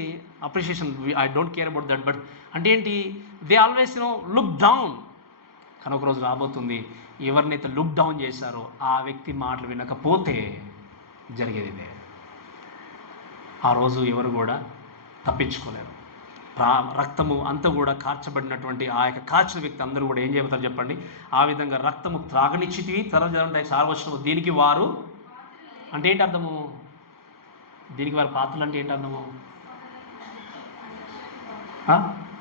appreciation, I don't care about that. But అంటే ఏంటి? They always look down. కానీ ఒకరోజు రాబోతుంది, ఎవరినైతే లుక్ డౌన్ చేశారో ఆ వ్యక్తి మాటలు వినకపోతే జరిగేది ఇదే. ఆ రోజు ఎవరు కూడా తప్పించుకోలేరు. రక్తము అంతా కూడా కార్చబడినటువంటి ఆ యొక్క కార్చిన వ్యక్తి అందరూ కూడా ఏం చెబుతారు చెప్పండి? ఆ విధంగా రక్తము త్రాగనిచ్చితివి, తర్వాత సార్వచనము దీనికి వారు అంటే ఏంటి అర్థము? దీనికి వారి పాత్రలు అంటే ఏంటి అర్థము?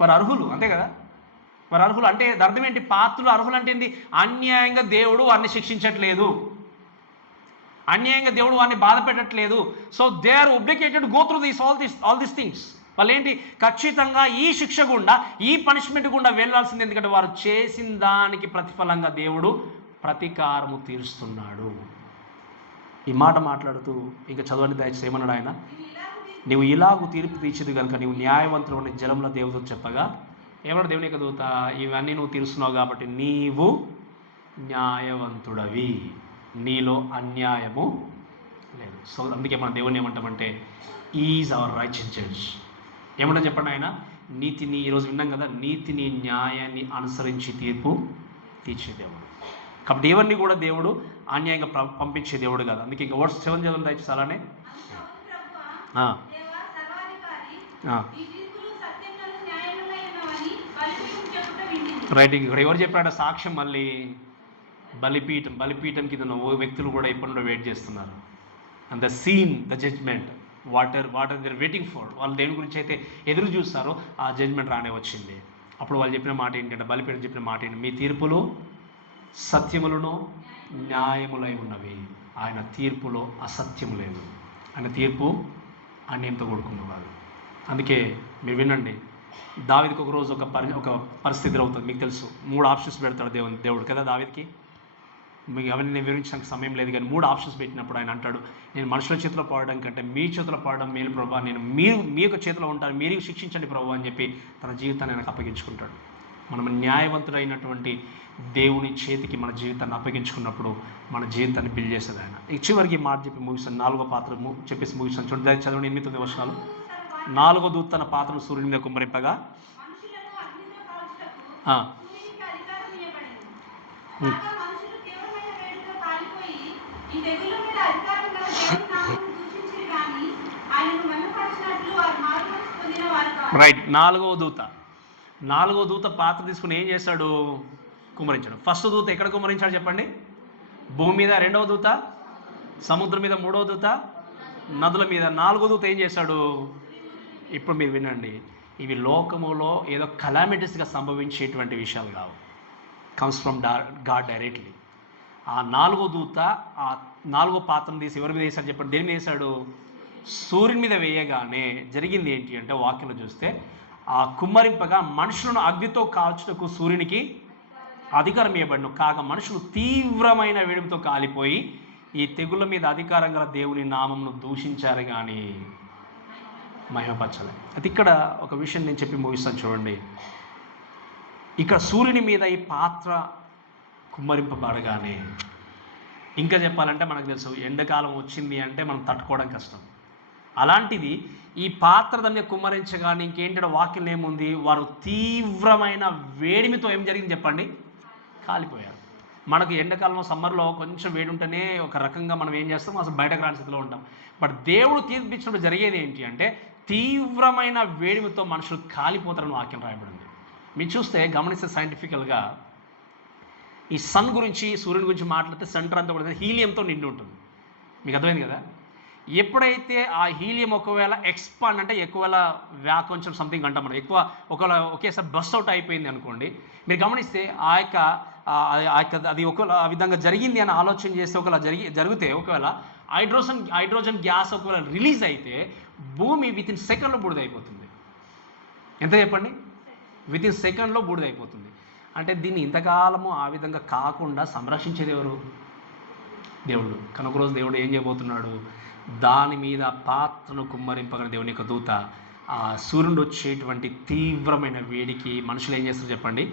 వారు అర్హులు, అంతే కదా? వారు అర్హులు అంటే అర్థం ఏంటి? పాత్రలు అర్హులు అంటే ఏంటి? అన్యాయంగా దేవుడు వారిని శిక్షించట్లేదు, అన్యాయంగా దేవుడు వారిని బాధ పెట్టట్లేదు. So they are obligated go through all these things. వాళ్ళు ఏంటి, ఖచ్చితంగా ఈ శిక్ష గుండా, ఈ పనిష్మెంట్ గుండా వెళ్ళాల్సింది. ఎందుకంటే వారు చేసిన దానికి ప్రతిఫలంగా దేవుడు ప్రతీకారము తీరుస్తున్నాడు. ఈ మాట మాట్లాడుతూ ఇంకా చదవని దయచేసి ఏమన్నాడు ఆయన, నువ్వు ఇలాగూ తీర్పు తీర్చేది కనుక నీవు న్యాయవంతుడు అని జలంలో దేవుడితో చెప్పగా, ఏమన్నా దేవుని యొక్క దూత, ఇవన్నీ నువ్వు తీరుస్తున్నావు కాబట్టి నీవు న్యాయవంతుడవి, నీలో అన్యాయము లేదు. సో అందుకే మనం దేవుని ఏమంటామంటే ఈజ్ అవర్ రైచియస్ జడ్జ్. ఏమన్నా చెప్పండి, ఆయన నీతిని, ఈరోజు విన్నాం కదా, నీతిని న్యాయాన్ని అనుసరించి తీర్పు తీర్చే దేవుడు. కాబట్టి ఎవరిని కూడా దేవుడు అన్యాయంగా పంపించే దేవుడు కాదు. అందుకే ఇంకా వర్డ్స్ 7 చదవండి దయచేసి. అలానే రైట్. ఇక్కడ ఎవరు చెప్పాడ సాక్ష్యం, మళ్ళీ బలిపీఠం కింద వ్యక్తులు కూడా ఇప్పటి నుండి వెయిట్ చేస్తున్నారు. And the scene, the judgment, what they're waiting for. వాళ్ళు దేని గురించి అయితే ఎదురు చూస్తారో ఆ జడ్జ్మెంట్ రానే వచ్చింది. అప్పుడు వాళ్ళు చెప్పిన మాట ఏంటంటే, బలిపీఠం చెప్పిన మాట ఏంటి, మీ తీర్పులు సత్యములను న్యాయములై ఉన్నవి, ఆయన తీర్పులో అసత్యం లేదు, ఆయన తీర్పు అన్యంతో కూడుకున్నవాడు. అందుకే మీరు వినండి, దావీదుకి ఒక రోజు ఒక పరిస్థితి ఎదురవుతుంది. మీకు తెలుసు, 3 ఆప్షన్స్ పెడతాడు దేవుడు కదా దావీదుకి. మీకు అవన్నీ నేను వివరించడానికి సమయం లేదు, కానీ 3 ఆప్షన్స్ పెట్టినప్పుడు ఆయన అంటాడు, నేను మనుషుల చేతిలో పడడం కంటే మీ చేతిలో పడడం మేలు ప్రభా, నేను మీ యొక్క చేతిలో ఉంటాను, మీరు శిక్షించండి ప్రభు అని చెప్పి తన జీవితాన్ని ఆయనకు అప్పగించుకుంటాడు. మనం న్యాయవంతుడైనటువంటి దేవుని చేతికి మన జీవితాన్ని అప్పగించుకున్నప్పుడు మన జీవితాన్ని బిల్డ్ చేసేది ఆయన. ఈ చివరికి మాట చెప్పి ముగిస్తాను, 4వ పాత్ర చెప్పేసి ముగిస్తాను. చూడండి, చదవండి 8-9 వచనాలు. 4వ దూత తన పాత్రను సూర్యుని మీద కుమ్మరింపగా రైట్. 4వ దూత పాత్ర తీసుకుని ఏం చేశాడు, కుమ్మరించాడు. ఫస్ట్ దూత ఎక్కడ కుమ్మరించాడు చెప్పండి, భూమి మీద. 2వ దూత సముద్రం మీద. 3వ దూత నదుల మీద. 4వ దూత ఏం చేశాడు, ఇప్పుడు మీరు వినండి, ఇవి లోకములో ఏదో కలామిటీస్గా సంభవించేటువంటి విషయాలు కావు, కమ్స్ ఫ్రమ్ గాడ్ డైరెక్ట్లీ. ఆ 4వ దూత ఆ 4వ పాత్రను తీసి ఎవరి మీద వేశాడు చెప్పండి, దేని మీద వేశాడు, సూర్యుని మీద వేయగానే జరిగింది ఏంటి అంటే, వాక్యంలో చూస్తే ఆ కుమ్మరింపగా మనుషులను అగ్నితో కాల్చుటకు సూర్యునికి అధికారం ఇవ్వబడిన, కాగా మనుషులు తీవ్రమైన వేడిమితో కాలిపోయి ఈ తెగుళ్ళ మీద అధికారం గల దేవుని నామమును దూషించారు కానీ మహిమపరచలే. అయితే ఇక్కడ ఒక విషయం నేను చెప్పి ముగిస్తాను చూడండి. ఇక్కడ సూర్యుని మీద ఈ పాత్ర కుమ్మరింపబడగానే, ఇంకా చెప్పాలంటే మనకు తెలుసు ఎండాకాలం వచ్చింది అంటే మనం తట్టుకోవడం కష్టం. అలాంటిది ఈ పాత్ర దాన్ని కుమ్మరించగానే ఇంకేంటంటే వాక్యం ఏముంది, వారు తీవ్రమైన వేడిమితో ఏం జరిగింది చెప్పండి, కాలిపోయారు. మనకు ఎండాకాలంలో సమ్మర్లో కొంచెం వేడి ఉంటేనే ఒక రకంగా మనం ఏం చేస్తాం, అసలు బయటకు రాని స్థితిలో ఉంటాం. బట్ దేవుడు తీర్పిచ్చినప్పుడు జరిగేది ఏంటి అంటే, తీవ్రమైన వేడిమితో మనుషులు కాలిపోతారని వాక్యం రాయబడింది. మీరు చూస్తే గమనిస్తే సైంటిఫికల్గా ఈ సన్ గురించి, సూర్యుని గురించి మాట్లాడితే సెంటర్ అంతా కూడా హీలియంతో నిండి ఉంటుంది. మీకు అర్థమైంది కదా. ఎప్పుడైతే ఆ హీలియం ఒకవేళ ఎక్స్పాండ్ అంటే ఎక్కువవేళ కొంచెం సంథింగ్ అంటాం మనం, ఎక్కువ ఒకవేళ ఒకేసారి బస్ట్ అవుట్ అయిపోయింది అనుకోండి, మీరు గమనిస్తే ఆ యొక్క అది ఒకవేళ ఆ విధంగా జరిగింది అని ఆలోచన చేస్తే, ఒకవేళ జరిగితే ఒకవేళ హైడ్రోజన్ గ్యాస్ ఒకవేళ రిలీజ్ అయితే భూమి వితిన్ సెకండ్లో బూడిదైపోతుంది. ఎంత చెప్పండి, వితిన్ సెకండ్లో బూడిదైపోతుంది. అంటే దీన్ని ఇంతకాలము ఆ విధంగా కాకుండా సంరక్షించేది ఎవరు, దేవుడు. కనుక రోజు దేవుడు ఏం చేయబోతున్నాడు, దాని మీద పాత్రను కుమ్మరింపగల దేవుని యొక్క దూత ఆ సూర్యుడు వచ్చేటువంటి తీవ్రమైన వేడికి మనుషులు ఏం చేస్తారు చెప్పండి,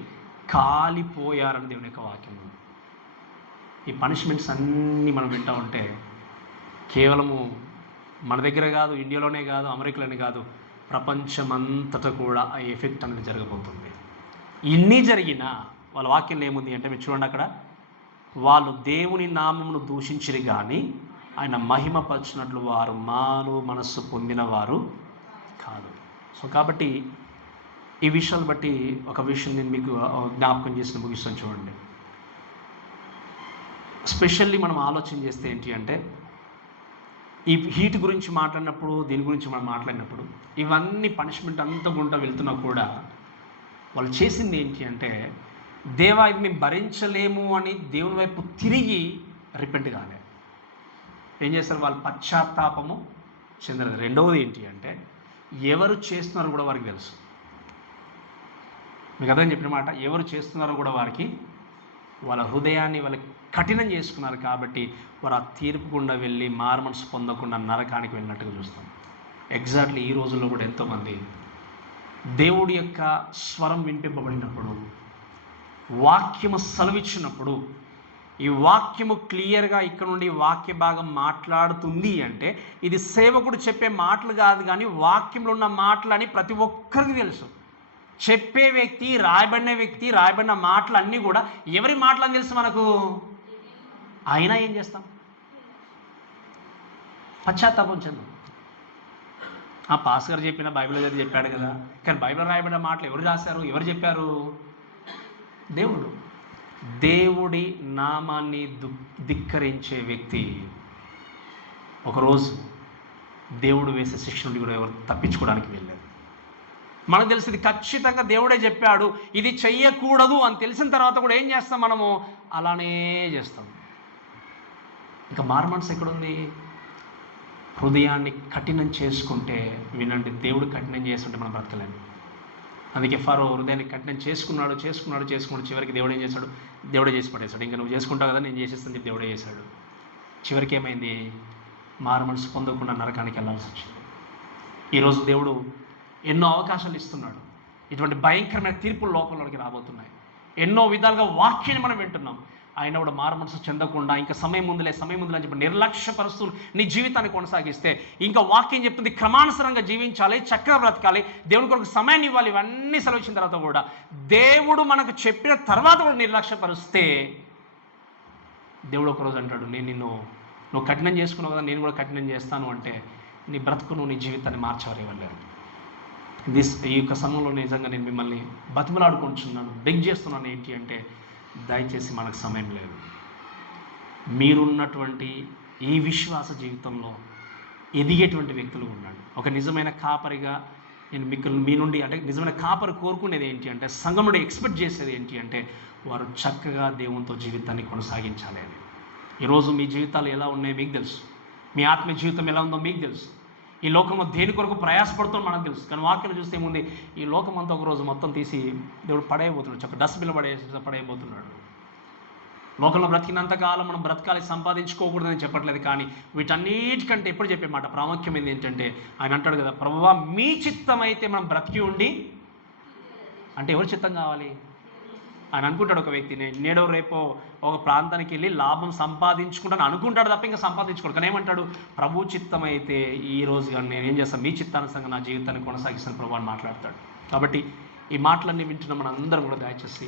కాలిపోయారని దేవుని యొక్క వాక్యం. ఈ పనిష్మెంట్స్ అన్నీ మనం వింటూ ఉంటే కేవలము మన దగ్గర కాదు, ఇండియాలోనే కాదు, అమెరికాలోనే కాదు, ప్రపంచమంతటా కూడా ఆ ఎఫెక్ట్ అనేది జరగబోతుంది. ఇన్ని జరిగినా వాళ్ళ వాక్యంలో ఏముంది అంటే, మీరు చూడండి అక్కడ, వాళ్ళు దేవుని నామమును దూషించిరి కానీ ఆయన మహిమపరిచినట్లు వారు మారు మనస్సు పొందిన వారు కాదు. సో కాబట్టి ఈ విషయాలు బట్టి ఒక విషయం నేను మీకు జ్ఞాపకం చేసిన ముగిస్తాను చూడండి. స్పెషల్లీ మనం ఆలోచన చేస్తే ఏంటి అంటే, ఈ హీట్ గురించి మాట్లాడినప్పుడు, దీని గురించి మనం మాట్లాడినప్పుడు, ఇవన్నీ పనిష్మెంట్ అంతా గుంట వెళ్తున్నా కూడా వాళ్ళు చేసింది ఏంటి అంటే, దేవా ఇది మేము భరించలేము అని దేవుని వైపు తిరిగి రిపెంట్ కాలే. ఏం చేస్తారు, వాళ్ళు పశ్చాత్తాపము చెందలేదు. రెండవది ఏంటి అంటే, ఎవరు చేస్తున్నారో కూడా వారికి తెలుసు. మీకు అర్థం చెప్పిన మాట, ఎవరు చేస్తున్నారో కూడా వారికి, వాళ్ళ హృదయాన్ని వాళ్ళు కఠినం చేసుకున్నారు కాబట్టి వారు ఆ తీర్పు గుండా వెళ్ళి మారుమనసు పొందకుండా నరకానికి వెళ్ళినట్టుగా చూస్తాం. ఎగ్జాక్ట్లీ ఈ రోజుల్లో కూడా ఎంతోమంది దేవుడి యొక్క స్వరం వినిపింపబడినప్పుడు, వాక్యము సెలవిచ్చినప్పుడు, ఈ వాక్యము క్లియర్గా ఇక్కడ నుండి వాక్య భాగం మాట్లాడుతుంది అంటే ఇది సేవకుడు చెప్పే మాటలు కాదు, కానీ వాక్యంలో ఉన్న మాటలని ప్రతి ఒక్కరికి తెలుసు. చెప్పే వ్యక్తి, రాయబడిన మాటలు అన్నీ కూడా ఎవరి మాటలని తెలుసు మనకు. అయినా ఏం చేస్తాం? పశ్చాత్తాపం చెందాం. ఆ పాస్ గారు చెప్పిన బైబిల్ చదివి చెప్పాడు కదా, కానీ బైబిల్ రాయబడిన మాటలు ఎవరు రాశారు, ఎవరు చెప్పారు? దేవుడు. దేవుడి నామాన్ని ధిక్కరించే వ్యక్తి ఒకరోజు దేవుడు వేసే శిక్ష నుండి కూడా ఎవరు తప్పించుకోవడానికి వెళ్ళారు. మనకు తెలిసి ఇది ఖచ్చితంగా దేవుడే చెప్పాడు, ఇది చెయ్యకూడదు అని తెలిసిన తర్వాత కూడా ఏం చేస్తాం? మనము అలానే చేస్తాం. ఇంకా మారుమనసు ఎక్కడుంది? హృదయాన్ని కఠినం చేసుకుంటే, వినండి, దేవుడు కఠినం చేస్తుంటే మనం బ్రతకలేము. అందుకే ఫరో హృదయాన్ని కఠినం చేసుకున్నాడు. చివరికి దేవుడు ఏం చేశాడు? దేవుడే చేసి పడేశాడు. ఇంకా నువ్వు చేసుకుంటావు కదా, నేను చేసేస్తాను చెప్పి దేవుడే చేశాడు. చివరికి ఏమైంది? మారుమనసు పొందకుండా నరకానికి వెళ్ళాల్సి వచ్చింది. ఈరోజు దేవుడు ఎన్నో అవకాశాలు ఇస్తున్నాడు. ఇటువంటి భయంకరమైన తీర్పులు లోకంలోకి రాబోతున్నాయి. ఎన్నో విధాలుగా వాక్యాన్ని మనం వింటున్నాం. అయినా కూడా మారుమనసు చెందకుండా ఇంకా సమయం ముందులే అని చెప్పి నిర్లక్ష్యపరుస్తూ నీ జీవితాన్ని కొనసాగిస్తే, ఇంకా వాక్యం చెప్తుంది క్రమానుసారంగా జీవించాలి, చక్కగా బ్రతకాలి, దేవుని కొరకు సమయాన్ని ఇవ్వాలి. ఇవన్నీ సెలవిచ్చిన తర్వాత కూడా దేవుడు మనకు చెప్పిన తర్వాత కూడా నిర్లక్ష్యపరుస్తే, దేవుడు ఒకరోజు అంటాడు, నువ్వు కఠినం చేసుకున్నావు కదా, నేను కూడా కఠినం చేస్తాను అంటే నీ బ్రతుకును, నీ జీవితాన్ని మార్చేవారు ఇవ్వలేరు. ఈ యొక్క సమయంలో నిజంగా నేను మిమ్మల్ని బతిమలాడుకుంటున్నాను, బెగ్ చేస్తున్నాను. ఏంటి అంటే, దయచేసి మనకు సమయం లేదు. మీరున్నటువంటి ఈ విశ్వాస జీవితంలో ఎదిగేటువంటి వ్యక్తులు ఉండండి. ఒక నిజమైన కాపరిగా నేను మీ నుండి, అంటే నిజమైన కాపరి కోరుకునేది ఏంటి అంటే, సంఘం నుండి ఎక్స్పెక్ట్ చేసేది ఏంటి అంటే, వారు చక్కగా దేవునితో జీవితాన్ని కొనసాగించాలి అని. ఈరోజు మీ జీవితాలు ఎలా ఉన్నాయో మీకు తెలుసు, మీ ఆత్మీయ జీవితం ఎలా ఉందో మీకు తెలుసు. ఈ లోకంలో దేని కొరకు ప్రయాసపడుతుందో మనకు తెలుసు. కానీ వాక్యం చూస్తే ఏముంది? ఈ లోకం అంతా ఒకరోజు మొత్తం తీసి దేవుడు పడేయబోతున్నాడు, చక్క డస్ట్బిన్లో పడేయబోతున్నాడు. లోకంలో బ్రతికినంతకాలం మనం బ్రతకాలి, సంపాదించుకోకూడదని చెప్పట్లేదు. కానీ వీటన్నిటికంటే ఎప్పుడు చెప్పే మాట ప్రాముఖ్యమైనది ఏంటంటే, ఆయన అంటాడు కదా, ప్రభువా మీ చిత్తం అయితే మనం బ్రతికి ఉండి, అంటే ఎవరి చిత్తం కావాలి? ఆయన అనుకుంటాడు. ఒక వ్యక్తి నేడో రేపో ఒక ప్రాంతానికి వెళ్ళి లాభం సంపాదించుకుంటాను అనుకుంటాడు తప్ప ఇంకా సంపాదించుకోడు. కానీ ఏమంటాడు? ప్రభు చిత్తం అయితే ఈ రోజు కానీ నేను ఏం చేస్తాను, మీ చిత్తానుసారంగా నా జీవితాన్ని కొనసాగిస్తాను ప్రభు అని మాట్లాడతాడు. కాబట్టి ఈ మాటలన్నీ వింటున్న మన అందరం కూడా దయచేసి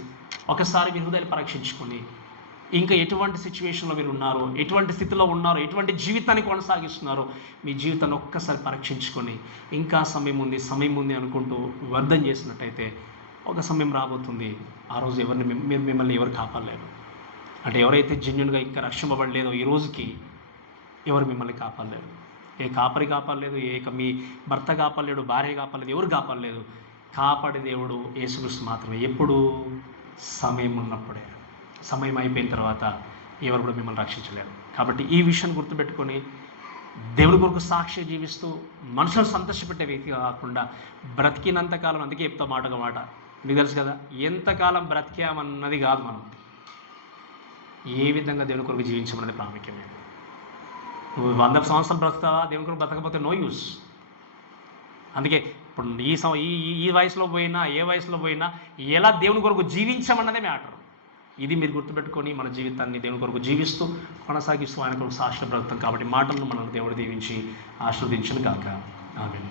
ఒకసారి మీ హృదయాన్ని పరీక్షించుకొని, ఇంకా ఎటువంటి సిచ్యువేషన్లో మీరు ఉన్నారో, ఎటువంటి స్థితిలో ఉన్నారో, ఎటువంటి జీవితాన్ని కొనసాగిస్తున్నారో మీ జీవితాన్ని ఒక్కసారి పరీక్షించుకొని, ఇంకా సమయం ఉంది అనుకుంటూ వ్యర్థం చేసినట్టయితే ఒక సమయం రాబోతుంది, ఆ రోజు మిమ్మల్ని ఎవరు కాపాడలేరు. అంటే ఎవరైతే జెన్యున్గా ఇంకా రక్షింపబడలేదో ఈ రోజుకి ఎవరు మిమ్మల్ని కాపాడలేరు. ఏ కాపరి కాపాడలేదు, మీ భర్త కాపాడలేడు, భార్య కాపాడలేదు, ఎవరు కాపాడలేదు. కాపాడే దేవుడు యేసుక్రీస్తు మాత్రమే. ఎప్పుడు? సమయం ఉన్నప్పుడే. సమయం అయిపోయిన తర్వాత ఎవరు కూడా మిమ్మల్ని రక్షించలేరు. కాబట్టి ఈ విషయాన్ని గుర్తుపెట్టుకొని దేవుడి కొరకు సాక్షి జీవిస్తూ మనుషులను సంతోషపెట్టే వ్యక్తిగా కాకుండా బ్రతికినంతకాలం, అందుకే చెప్తా మాటగా మాట, మీకు తెలుసు కదా, ఎంతకాలం బ్రతికామన్నది కాదు, మనం ఏ విధంగా దేవుని కొరకు జీవించమన్నది ప్రాముఖ్యమే. నువ్వు 100 సంవత్సరాలు బ్రతుకుతావా, దేవుని కొరకు బ్రతకపోతే నో యూస్. అందుకే ఇప్పుడు ఈ వయసులో పోయినా, ఏ వయసులో పోయినా ఎలా దేవుని కొరకు జీవించమన్నదే మ్యాటర్. ఇది మీరు గుర్తుపెట్టుకొని మన జీవితాన్ని దేవుని కొరకు జీవిస్తూ కొనసాగిస్తూ ఆయన కొరకు సాక్షి బ్రతుకుతాం. కాబట్టి మాటలను మనం దేవుడు దీవించి ఆశీర్వదించును గాక. ఆమేన్.